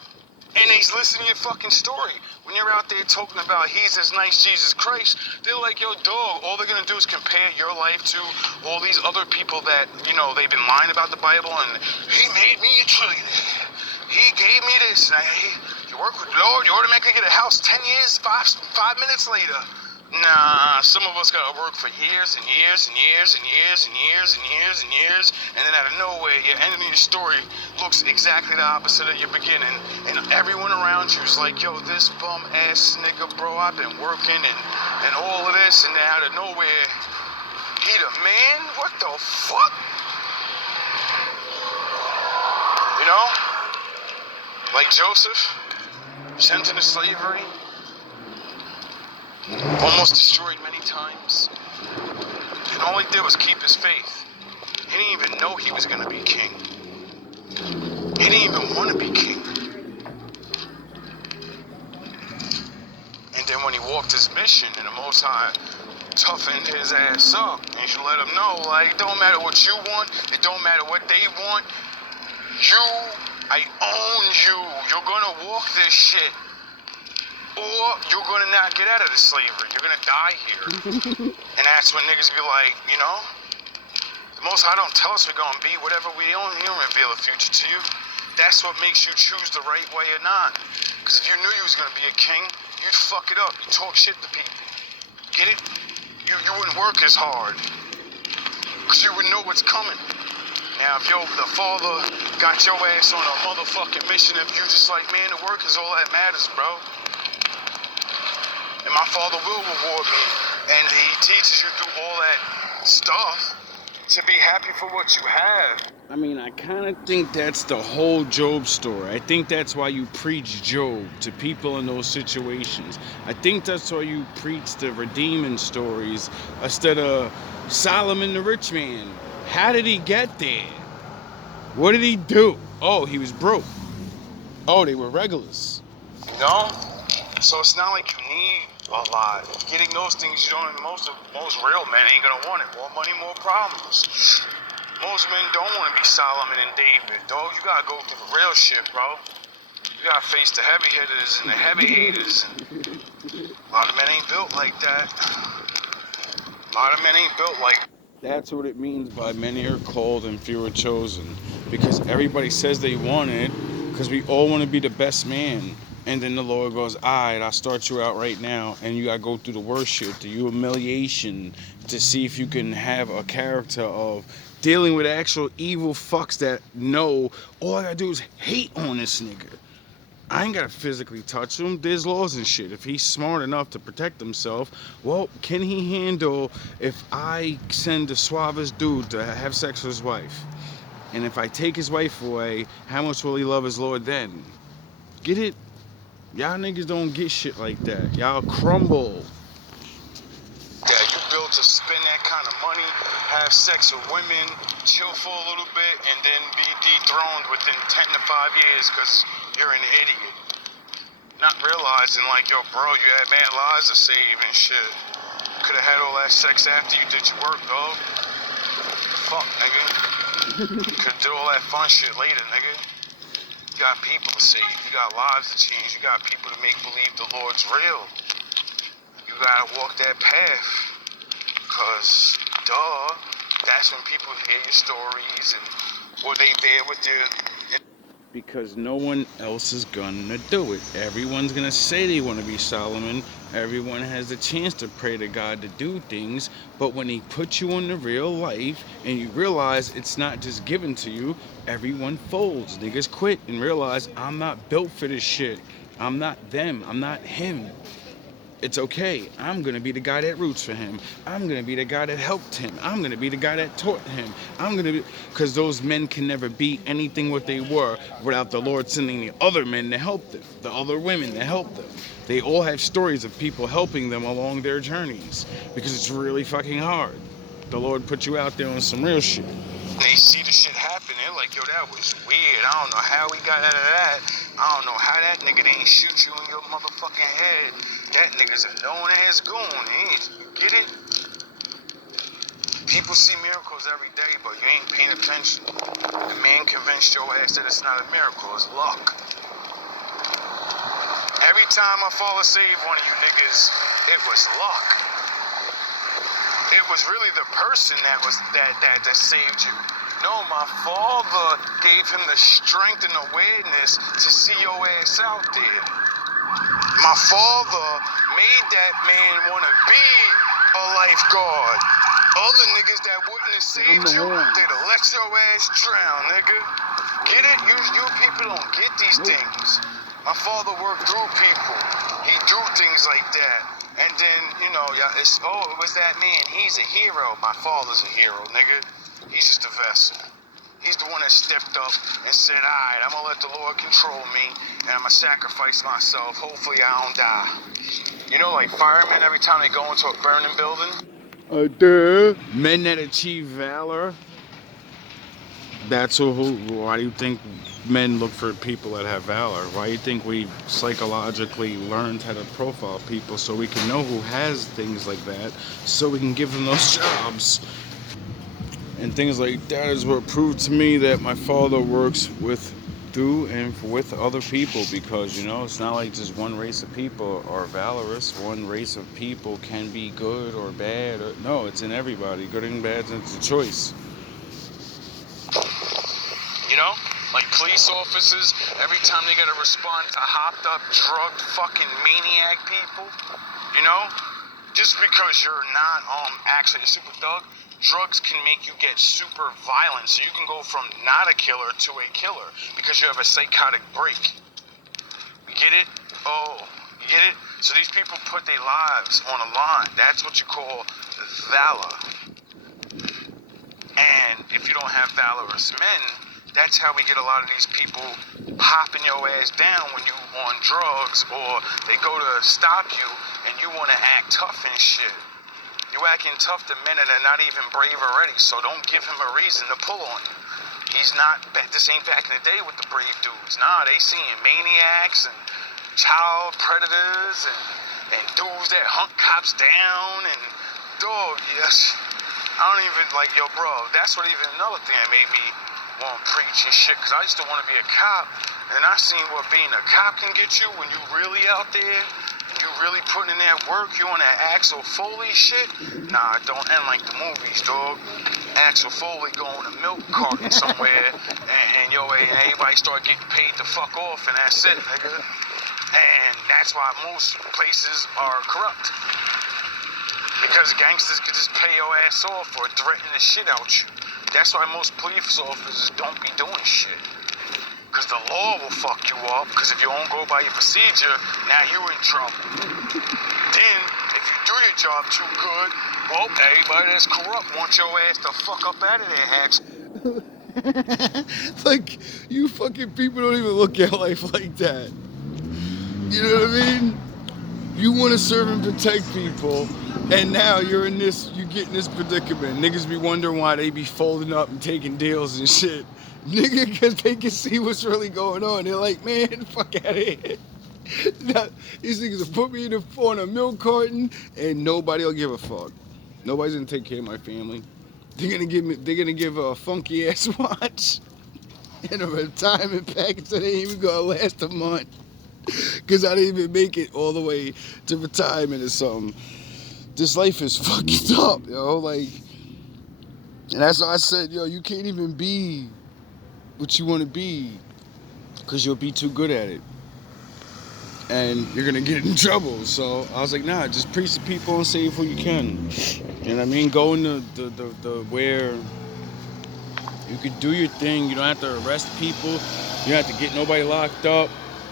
And he's listening to your fucking story. When you're out there talking about he's as nice Jesus Christ, they're like, yo, dog, all they're gonna do is compare your life to all these other people that, they've been lying about the Bible, and he made me a trillionaire. He gave me this, and you work with the Lord, you automatically get a house 10 years, 5 minutes later. Nah, some of us gotta work for years and years and years and years and years and years and years, and then out of nowhere, your ending of your story looks exactly the opposite of your beginning, and everyone around you is like, yo, this bum ass nigga, bro, I've been working and all of this, and then out of nowhere, he the man? What the fuck? Like Joseph, sent into slavery, almost destroyed many times, and all he did was keep his faith. He didn't even know he was going to be king. He didn't even want to be king. And then when he walked his mission, and the Most High toughened his ass up, and you should let him know, like, it don't matter what you want, it don't matter what they want, I own you. You're going to walk this shit. Or you're going to not get out of the slavery. You're going to die here. And that's when niggas be like, the Most High don't tell us we're going to be whatever he don't reveal a future to you. That's what makes you choose the right way or not. Because if you knew you was going to be a king, you'd fuck it up. You'd talk shit to people. Get it? You wouldn't work as hard. Because you would know what's coming. Now, if the Father got your ass on a motherfucking mission, if you just like, man, the work is all that matters, bro. And my Father will reward me, and he teaches you through all that stuff to be happy for what you have. I mean, I kind of think that's the whole Job story. I think that's why you preach Job to people in those situations. I think that's why you preach the redeeming stories instead of Solomon the rich man. How did he get there? What did he do? Oh, he was broke. Oh, they were regulars. So it's not like you need a lot. Getting those things, most real men ain't gonna want it. More money, more problems. Most men don't want to be Solomon and David. Dog, you gotta go through the real shit, bro. You gotta face the heavy hitters and the heavy haters. A lot of men ain't built like that. A lot of men ain't built like. That's what it means by many are called and few are chosen. Because everybody says they want it, because we all want to be the best man. And then the Lord goes, alright, I'll start you out right now. And you got to go through the worship, the humiliation, to see if you can have a character of dealing with actual evil fucks that know all I got to do is hate on this nigga. I ain't got to physically touch him. There's laws and shit. If he's smart enough to protect himself, well, can he handle if I send the suavest dude to have sex with his wife? And if I take his wife away, how much will he love his Lord then? Get it? Y'all niggas don't get shit like that. Y'all crumble. Yeah, you built to spend that kind of money, have sex with women, chill for a little bit, and then be dethroned within 10 to 5 years because you're an idiot. Not realizing, like, yo, bro, you had mad lives to save and shit. Could have had all that sex after you did your work, dog. Fuck, nigga. You could do all that fun shit later, nigga. You got people to save. You got lives to change. You got people to make believe the Lord's real. You gotta walk that path. Because, that's when people hear your stories and or they there with their. Because no one else is gonna do it. Everyone's gonna say they want to be Solomon. Everyone has the chance to pray to God to do things. But when he puts you on the real life and you realize it's not just given to you, everyone folds. Niggas quit and realize I'm not built for this shit. I'm not them. I'm not him. It's okay. I'm going to be the guy that roots for him. I'm going to be the guy that helped him. I'm going to be the guy that taught him. I'm going to be... Because those men can never be anything what they were without the Lord sending the other men to help them. The other women to help them. They all have stories of people helping them along their journeys because it's really fucking hard. The Lord put you out there on some real shit. They see the shit happen, they're like, yo, that was weird. I don't know how we got out of that. I don't know how that nigga didn't shoot you in your motherfucking head. That nigga's a known ass goon. You get it? People see miracles every day, but you ain't paying attention. The man convinced your ass that it's not a miracle, it's luck. Every time my father saved one of you niggas, it was luck. It was really the person that saved you. No, my father gave him the strength and awareness to see your ass out there. My father made that man want to be a lifeguard. Other niggas that wouldn't have saved you, they'd have let your ass drown, nigga. Get it? You people don't get these things. My father worked through people. He do things like that. And then, it was that man. He's a hero. My father's a hero, nigga. He's just a vessel. He's the one that stepped up and said, all right, I'm going to let the Lord control me, and I'm going to sacrifice myself. Hopefully I don't die. You know, like firemen, every time they go into a burning building, men that achieve valor, why do you think men look for people that have valor? Why do you think we psychologically learned how to profile people so we can know who has things like that, so we can give them those jobs? And things like that is what proved to me that my father works with other people, because it's not like just one race of people are valorous. One race of people can be good or bad. No, it's in everybody. Good and bad, it's a choice. Like police officers, every time they gotta respond to hopped up, drugged fucking maniac people, just because you're not actually a super thug, drugs can make you get super violent. So you can go from not a killer to a killer because you have a psychotic break. You get it? Oh, you get it? So these people put their lives on a line. That's what you call valor. And if you don't have valorous men, that's how we get a lot of these people popping your ass down when you on drugs, or they go to stop you and you want to act tough and shit. You acting tough to men that are not even brave already, so don't give him a reason to pull on you. He's not, this ain't back in the day with the brave dudes. Nah, they seeing maniacs and child predators and dudes that hunt cops down and dog, yes. I don't even, yo, bro, that's what even another thing that made me want to preach and shit, because I used to want to be a cop, and I seen what being a cop can get you when you really out there, and you really putting in that work, you on that Axel Foley shit. Nah, it don't end like the movies, dog. Axel Foley going to milk carton somewhere, and everybody start getting paid to fuck off, and that's it, nigga. And that's why most places are corrupt. Because gangsters could just pay your ass off or threaten the shit out you. That's why most police officers don't be doing shit. Because the law will fuck you up. Because if you don't go by your procedure, now you in trouble. Then, if you do your job too good, well, everybody that's corrupt wants your ass to fuck up out of their hacks. Like, you fucking people don't even look at life like that. You know what I mean? You want to serve and protect people, and now you get in this predicament. Niggas be wondering why they be folding up and taking deals and shit. Nigga, because they can see what's really going on. They're like, man, fuck out of here. Now, these niggas will put me on a milk carton, and nobody will give a fuck. Nobody's gonna take care of my family. They're gonna give a funky ass watch and a retirement package that ain't even gonna last a month. Because I didn't even make it all the way to retirement or something. This life is fucked up, yo. And that's why I said, yo, you can't even be what you want to be because you'll be too good at it. And you're going to get in trouble. So I was like, nah, just preach to people and save who you can. You know what I mean? Go in the where you could do your thing. You don't have to arrest people. You don't have to get nobody locked up.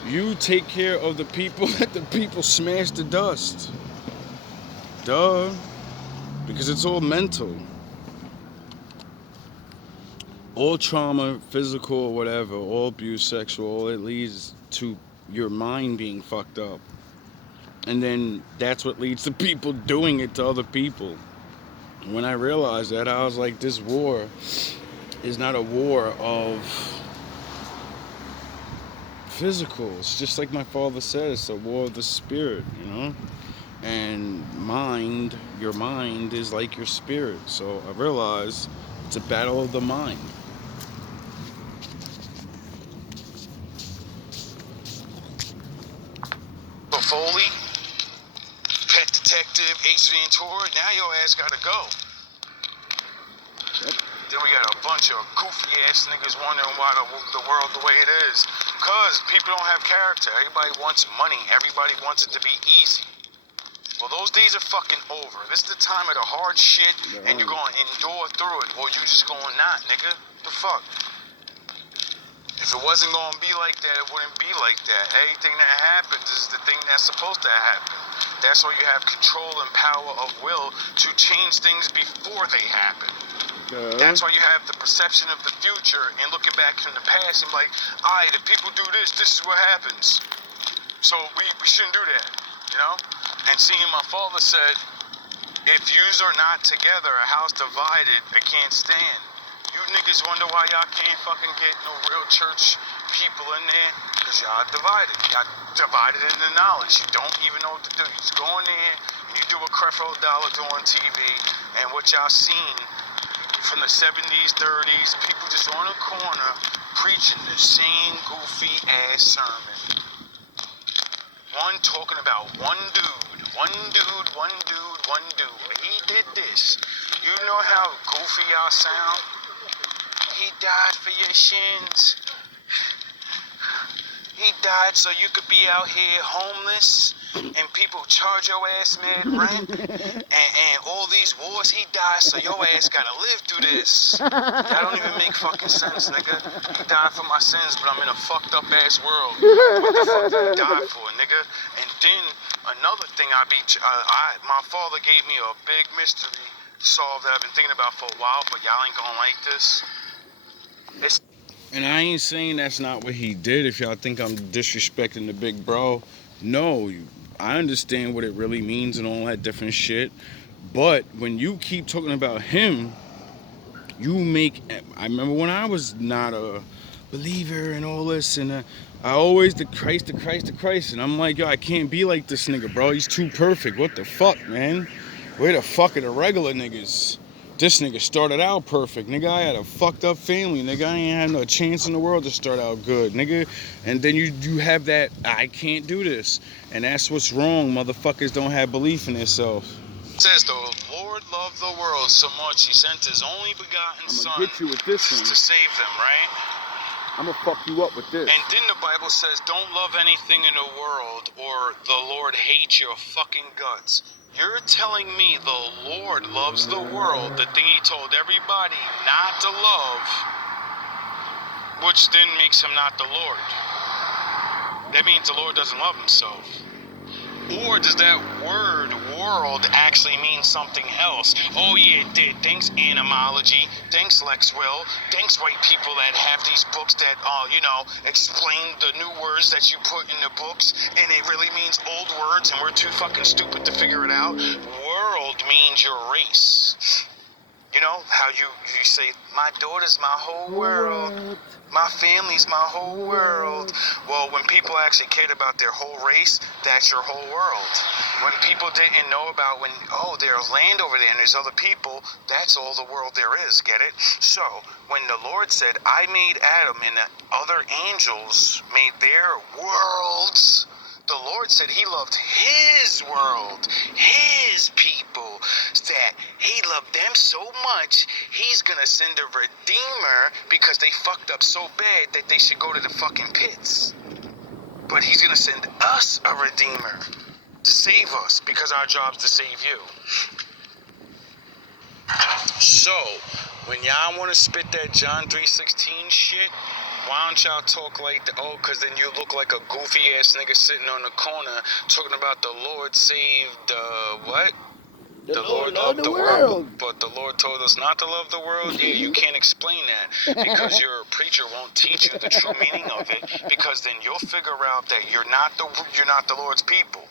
You take care of the people that the people smash to dust. Duh. Because it's all mental. All trauma, physical or whatever, all abuse, sexual, it leads to your mind being fucked up. And then that's what leads to people doing it to other people. When I realized that, I was like, this war is not a war of physical. It's just like my father said, it's a war of the spirit, you know? And your mind is like your spirit. So I realized it's a battle of the mind. Foley, Pet Detective, Ace Ventura, now your ass gotta go. Yep. Then we got a bunch of goofy ass niggas wondering why the world the way it is. Cause people don't have character. Everybody wants money. Everybody wants it to be easy. Well, those days are fucking over. This is the time of the hard shit, and you're gonna endure through it, or you just gonna not, nigga. The fuck? If it wasn't gonna be like that, it wouldn't be like that. Anything that happens is the thing that's supposed to happen. That's why you have control and power of will to change things before they happen. That's why you have the perception of the future and looking back from the past and like, alright, if people do this, this is what happens. So we shouldn't do that, you know? And seeing my father said, if yous are not together, a house divided, it can't stand. You niggas wonder why y'all can't fucking get no real church people in there? Because y'all divided. Y'all divided in the knowledge. You don't even know what to do. You just go in there and you do what Creflo Dollar do on TV. And what y'all seen from the 70s, 30s, people just on a corner preaching the same goofy ass sermon. One talking about one dude. He did this. You know how goofy y'all sound? He died for your shins. He died so you could be out here homeless and people charge your ass mad rent and all these wars. He died so your ass gotta live through this. That don't even make fucking sense, nigga. He died for my sins, but I'm in a fucked up ass world. What the fuck did he die for, nigga? And then another thing my father gave me a big mystery solved that I've been thinking about for a while, but y'all ain't gonna like this. And I ain't saying that's not what he did. If y'all think I'm disrespecting the big bro, no, I understand what it really means and all that different shit. But when you keep talking about him, I remember when I was not a believer and all this, and I always the Christ, and I'm like, yo, I can't be like this nigga, bro. He's too perfect. What the fuck, man? Where the fuck are the regular niggas? This nigga started out perfect, nigga. I had a fucked up family, nigga. I ain't had no chance in the world to start out good, nigga. And then you have that, I can't do this. And that's what's wrong. Motherfuckers don't have belief in themselves. It says the Lord loved the world so much he sent his only begotten son get you with this one. to save them, right? I'm gonna fuck you up with this. And then the Bible says, don't love anything in the world or the Lord hates your fucking guts. You're telling me the Lord loves the world, the thing he told everybody not to love, which then makes him not the Lord. That means the Lord doesn't love himself. Or does that word world actually mean something else? Oh yeah, it did. Thanks Animology, thanks Lex Will, thanks white people that have these books that, explain the new words that you put in the books, and it really means old words, and we're too fucking stupid to figure it out. World means your race. You know, how you say, my daughter's my whole world. My family's my whole world. Well, when people actually cared about their whole race, that's your whole world. When people didn't know about there's land over there and there's other people, that's all the world there is, get it? So, when the Lord said, I made Adam and the other angels made their worlds, the Lord said he loved his world, his people, that he loved them so much, he's gonna send a redeemer because they fucked up so bad that they should go to the fucking pits. But he's gonna send us a redeemer to save us because our job's to save you. So, when y'all want to spit that John 3:16 shit, why don't y'all talk like because then you look like a goofy ass nigga sitting on the corner talking about the Lord saved, what? The Lord loved the world. But the Lord told us not to love the world. Yeah, you can't explain that because your preacher won't teach you the true meaning of it, because then you'll figure out that you're not the Lord's people.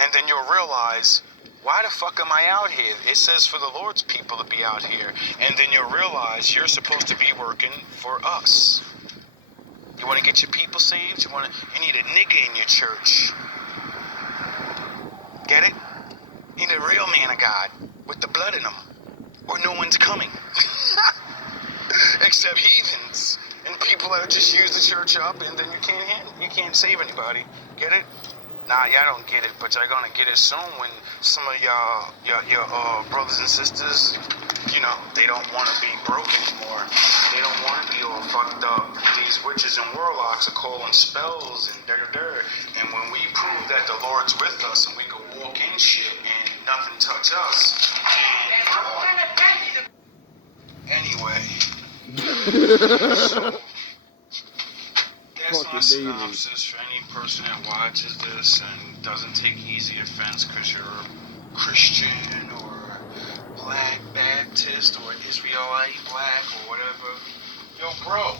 And then you'll realize, why the fuck am I out here? It says for the Lord's people to be out here. And then you'll realize you're supposed to be working for us. You want to get your people saved? You need a nigga in your church. Get it? You need a real man of God with the blood in him. Or no one's coming. Except heathens and people that just use the church up, and then you can't save anybody. Get it? Nah, y'all don't get it, but y'all gonna get it soon when some of your brothers and sisters, they don't want to be broke anymore. They don't want to be all fucked up. These witches and warlocks are calling spells and and when we prove that the Lord's with us and we can walk in shit and nothing touch us, anyway. So, that's my synopsis for any person that watches this and doesn't take easy offense because you're a Christian or Black Baptist or Israelite Black or whatever. Yo, bro,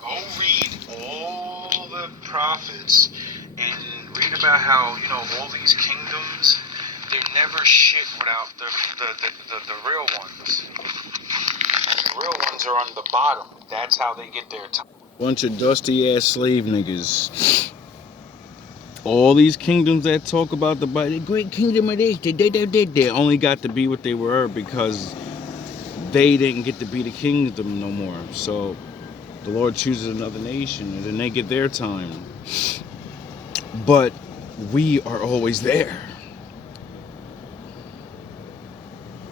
go read all the prophets and read about how, all these kingdoms, they're never shit without the real ones. The real ones are on the bottom. That's how they get their time. Bunch of dusty ass slave niggas. All these kingdoms that talk about the great kingdom of this, they only got to be what they were because they didn't get to be the kingdom no more. So the Lord chooses another nation and then they get their time. But we are always there.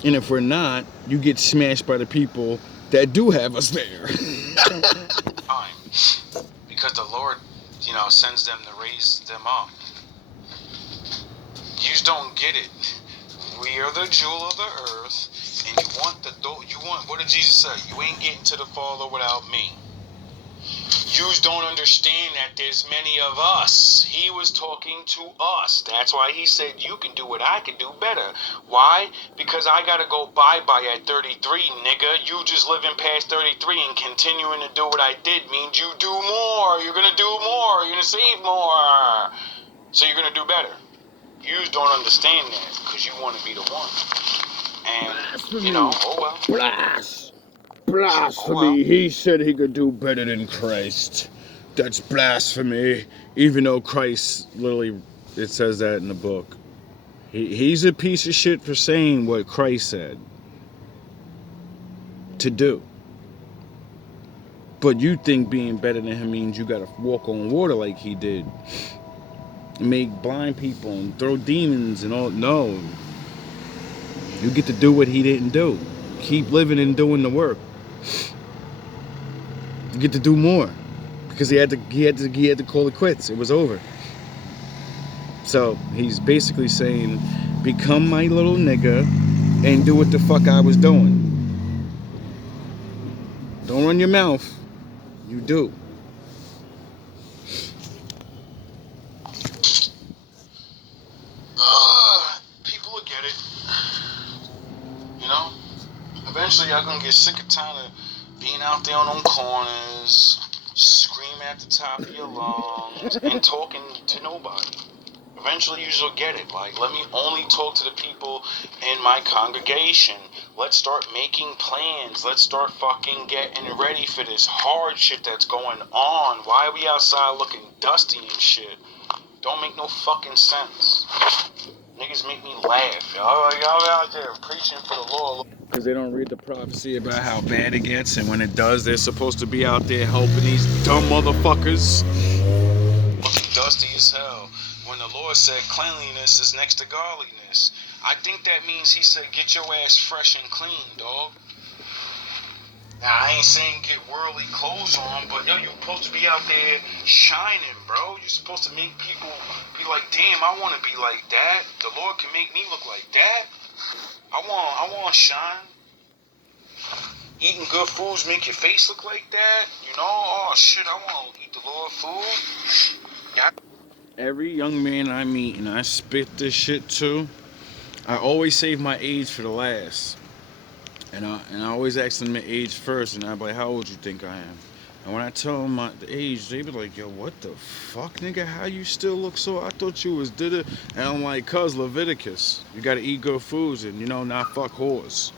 And if we're not, you get smashed by the people that do have us there. Because the Lord, sends them to raise them up. You just don't get it. We are the jewel of the earth, and what did Jesus say? You ain't getting to the Father without me. You don't understand that there's many of us. He was talking to us. That's why he said you can do what I can do better. Why? Because I gotta go bye-bye at 33, nigga. You just living past 33 and continuing to do what I did means you do more. You're gonna do more. You're gonna save more. So you're gonna do better. You don't understand that because you want to be the one. And, oh well. Blasphemy. Oh, well. He said he could do better than Christ. That's blasphemy. Even though Christ, literally, it says that in the book. He's a piece of shit for saying what Christ said to do. But you think being better than him means you gotta walk on water like he did. Make blind people and throw demons and all. No. You get to do what he didn't do. Keep living and doing the work. You get to do more because he had to call it quits. It was over. So he's basically saying, become my little nigga and do what the fuck I was doing. Don't run your mouth. You do. People will get it. Eventually y'all gonna get sick and tired of being out there on them corners, screaming at the top of your lungs, and talking to nobody. Eventually you'll get it. Like, let me only talk to the people in my congregation. Let's start making plans. Let's start fucking getting ready for this hard shit that's going on. Why are we outside looking dusty and shit? Don't make no fucking sense. Niggas make me laugh. Y'all out there preaching for the Lord. Because they don't read the prophecy about how bad it gets, and when it does, they're supposed to be out there helping these dumb motherfuckers. Looking dusty as hell. When the Lord said cleanliness is next to godliness, I think that means he said get your ass fresh and clean, dog. Now, I ain't saying get worldly clothes on, but you're supposed to be out there shining, bro. You're supposed to make people be like, damn, I want to be like that. The Lord can make me look like that. I want to shine. Eating good foods make your face look like that. Oh shit, I want to eat the Lord food. Yeah. Every young man I meet and I spit this shit to, I always save my age for the last. And I always ask them their age first, and I'm like, how old you think I am? And when I tell them the age, they be like, yo, what the fuck, nigga? How you still look so? I thought you was did it. And I'm like, cuz Leviticus. You gotta eat good foods and, not fuck whores.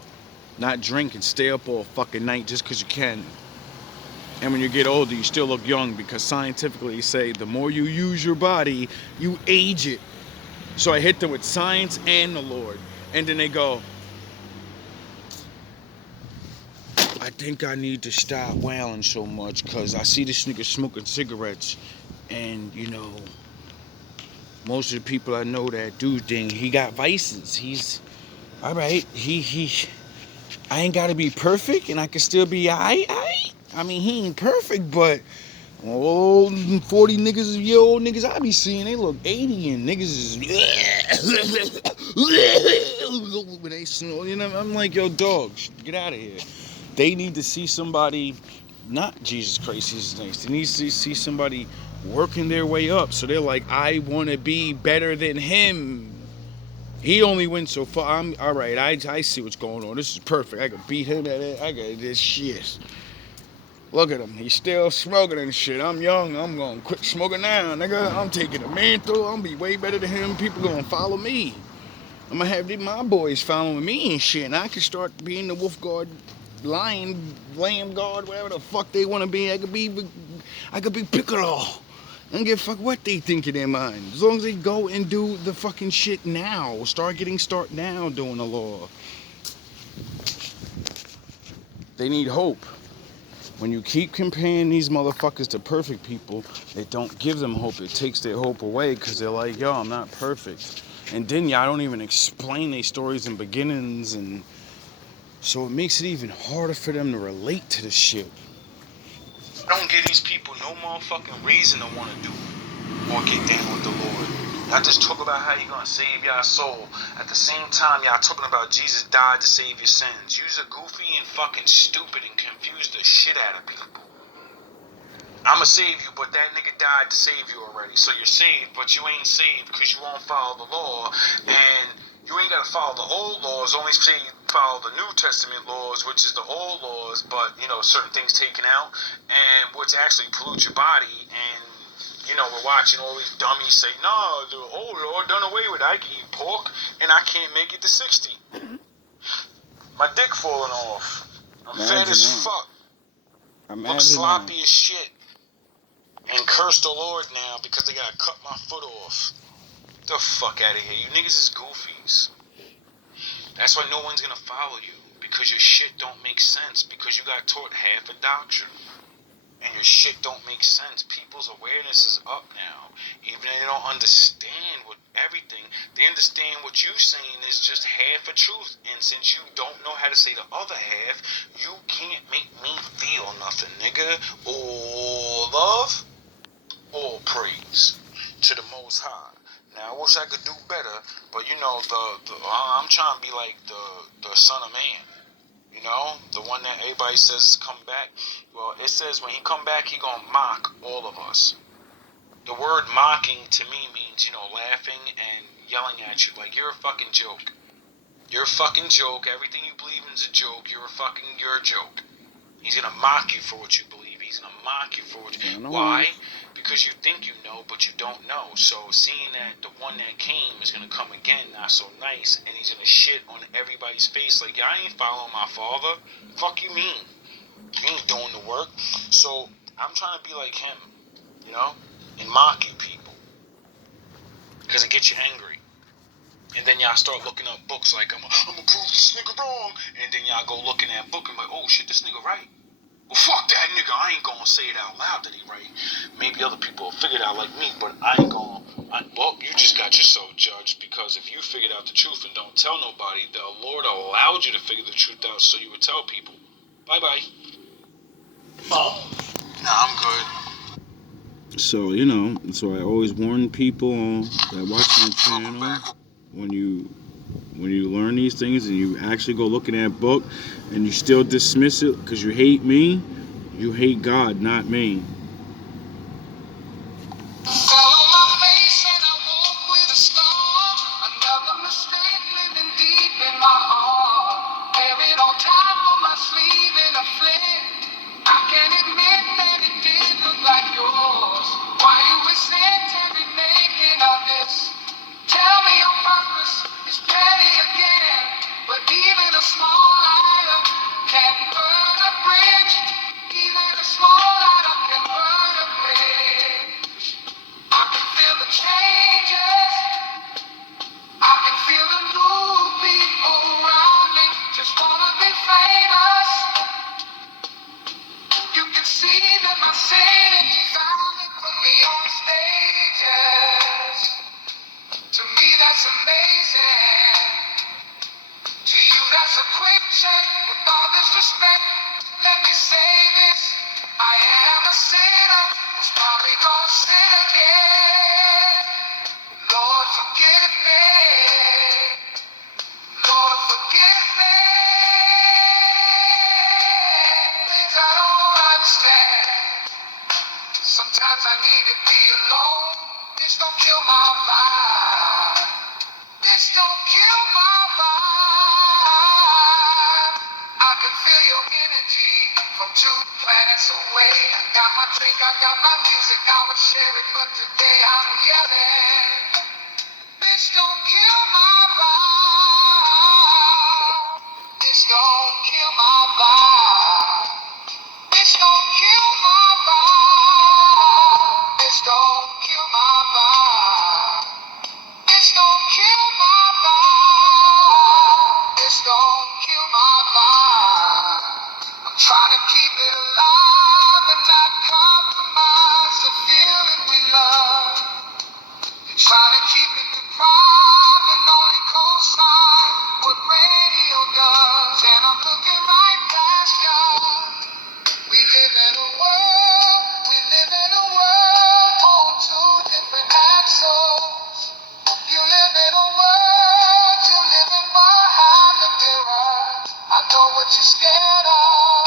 Not drink and stay up all fucking night just because you can. And when you get older, you still look young because scientifically say the more you use your body, you age it. So I hit them with science and the Lord. And then they go, I think I need to stop wailing so much because I see this nigga smoking cigarettes. And, most of the people I know that do thing, he got vices. He's, all right, I ain't got to be perfect and I can still be I mean, he ain't perfect, but old 40 niggas, year-old niggas I be seeing, they look 80 and niggas is when they snore, I'm like, yo, dogs, get out of here. They need to see somebody, not Jesus Christ, he's nice. They need to see somebody working their way up. So they're like, I want to be better than him. He only went so far. I'm all right. I see what's going on. This is perfect. I could beat him at it. I got this shit. Look at him. He's still smoking and shit. I'm young. I'm gonna quit smoking now, nigga. I'm taking a mantle. I'm gonna be way better than him. People gonna follow me. I'm gonna have my boys following me and shit. And I can start being the wolf guard, lion, lamb guard, whatever the fuck they wanna be. I could be Piccolo. I don't give a fuck what they think in their mind. As long as they go and do the fucking shit now. Start now doing the law. They need hope. When you keep comparing these motherfuckers to perfect people, it don't give them hope. It takes their hope away because they're like, yo, I'm not perfect. And then y'all don't even explain their stories and beginnings. And so it makes it even harder for them to relate to the shit. I don't give these people no motherfucking reason to want to do or get down with the Lord. Y'all just talk about how you're going to save y'all soul. At the same time, y'all talking about Jesus died to save your sins. You's a goofy and fucking stupid and confuse the shit out of people. I'ma save you, but that nigga died to save you already. So you're saved, but you ain't saved because you won't follow the law. And you ain't got to follow the old laws. Only say you follow the New Testament laws, which is the old laws, but, certain things taken out. And which actually pollute your body. And we're watching all these dummies say, no, the old law done away with. I can eat pork, and I can't make it to 60. My dick falling off. I'm fat as fuck. Look sloppy as shit. And curse the Lord now because they gotta cut my foot off. Get the fuck out of here. You niggas is goofies. That's why no one's gonna follow you. Because your shit don't make sense. Because you got taught half a doctrine. And your shit don't make sense. People's awareness is up now. Even though they don't understand what everything, they understand what you're saying is just half a truth. And since you don't know how to say the other half, you can't make me feel nothing, nigga. All love, all praise to the Most High. Now I wish I could do better, but I'm trying to be like the Son of Man. The one that everybody says come back. Well, it says when he come back, he gonna mock all of us. The word mocking to me means, laughing and yelling at you like you're a fucking joke. You're a fucking joke. Everything you believe in is a joke. You're a joke. He's gonna mock you for what you believe. He's gonna mock you for what you believe. Why? Because you think you know, but you don't know. So seeing that the one that came is gonna come again, not so nice, and he's gonna shit on everybody's face like, I ain't following my father. Fuck you mean? You ain't doing the work. So I'm trying to be like him, and mock you people. Because it gets you angry. And then y'all start looking up books like, I'm gonna prove this nigga wrong. And then y'all go looking at a book and like, oh shit, this nigga right. Well, fuck that nigga. I ain't gonna say it out loud that he right. Maybe other people will figure it out like me, but I ain't gonna. Well, you just got yourself judged because if you figured out the truth and don't tell nobody, the Lord allowed you to figure the truth out so you would tell people. Bye-bye. Oh. Nah, I'm good. So, so I always warn people that watch my channel, when you learn these things and you actually go looking at a book and you still dismiss it because you hate me, you hate God, not me. I can't admit that sing, finally put me on stages. To me, that's amazing. To you, that's a quick check. With all this respect, let me say this. I am a sinner who's probably gonna sin again. Lord, forgive me. Lord, forgive me. Things I don't understand. Sometimes I need to be alone. This don't kill my vibe. This don't kill my vibe. I can feel your energy from 2 planets away. I got my drink, I got my music, I would share it, but today I'm yelling. This don't kill my vibe. This don't kill my vibe. This don't kill my vibe. This don't kill my vibe. This don't kill my vibe. This don't kill my vibe. I'm trying to keep it alive and not compromise the feeling we love. You're trying to keep it deprived and only co-sign what radio does. And I'm looking right past you. We live in a world on 2 different axles. You live in a world, you're living behind the mirror. I know what you're scared of.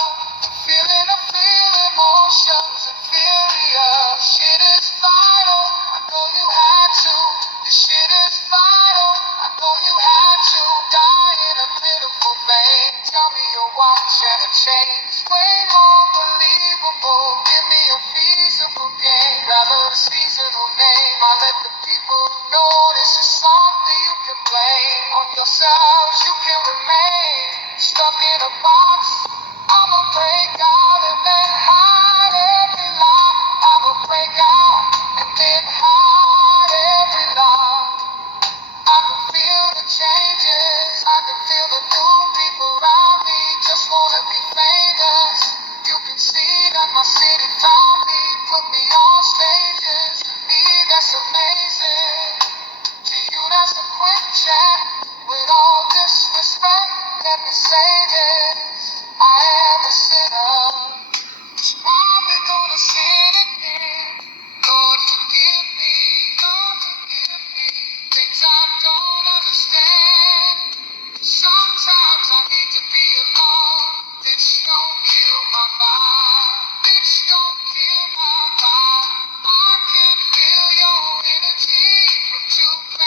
Feeling emotions and furious. Shit is vital, I know you had to. This shit is vital, I know you had to. Die in a pitiful vein. Tell me you're watching a change. Way more believable. Give me a feasible game. Rather a seasonal name. I let the people know this is something you can blame. On yourselves you can remain. Stuck in a box. I'ma break out and then hide every lie. I'ma break out and then hide every lie. I can feel the changes. I can feel the new people around me. Just wanna be famous. You can see that my city found me. Put me on stages. To me, that's amazing. To you, that's a quick chat. With all disrespect, let me say this. I am a sinner. Probably gonna sin again. Lord, forgive me. Lord, forgive me. Things I don't understand. Sometimes I need to be alone. This don't kill my vibe. This don't kill my vibe. I can feel your energy from 2 planets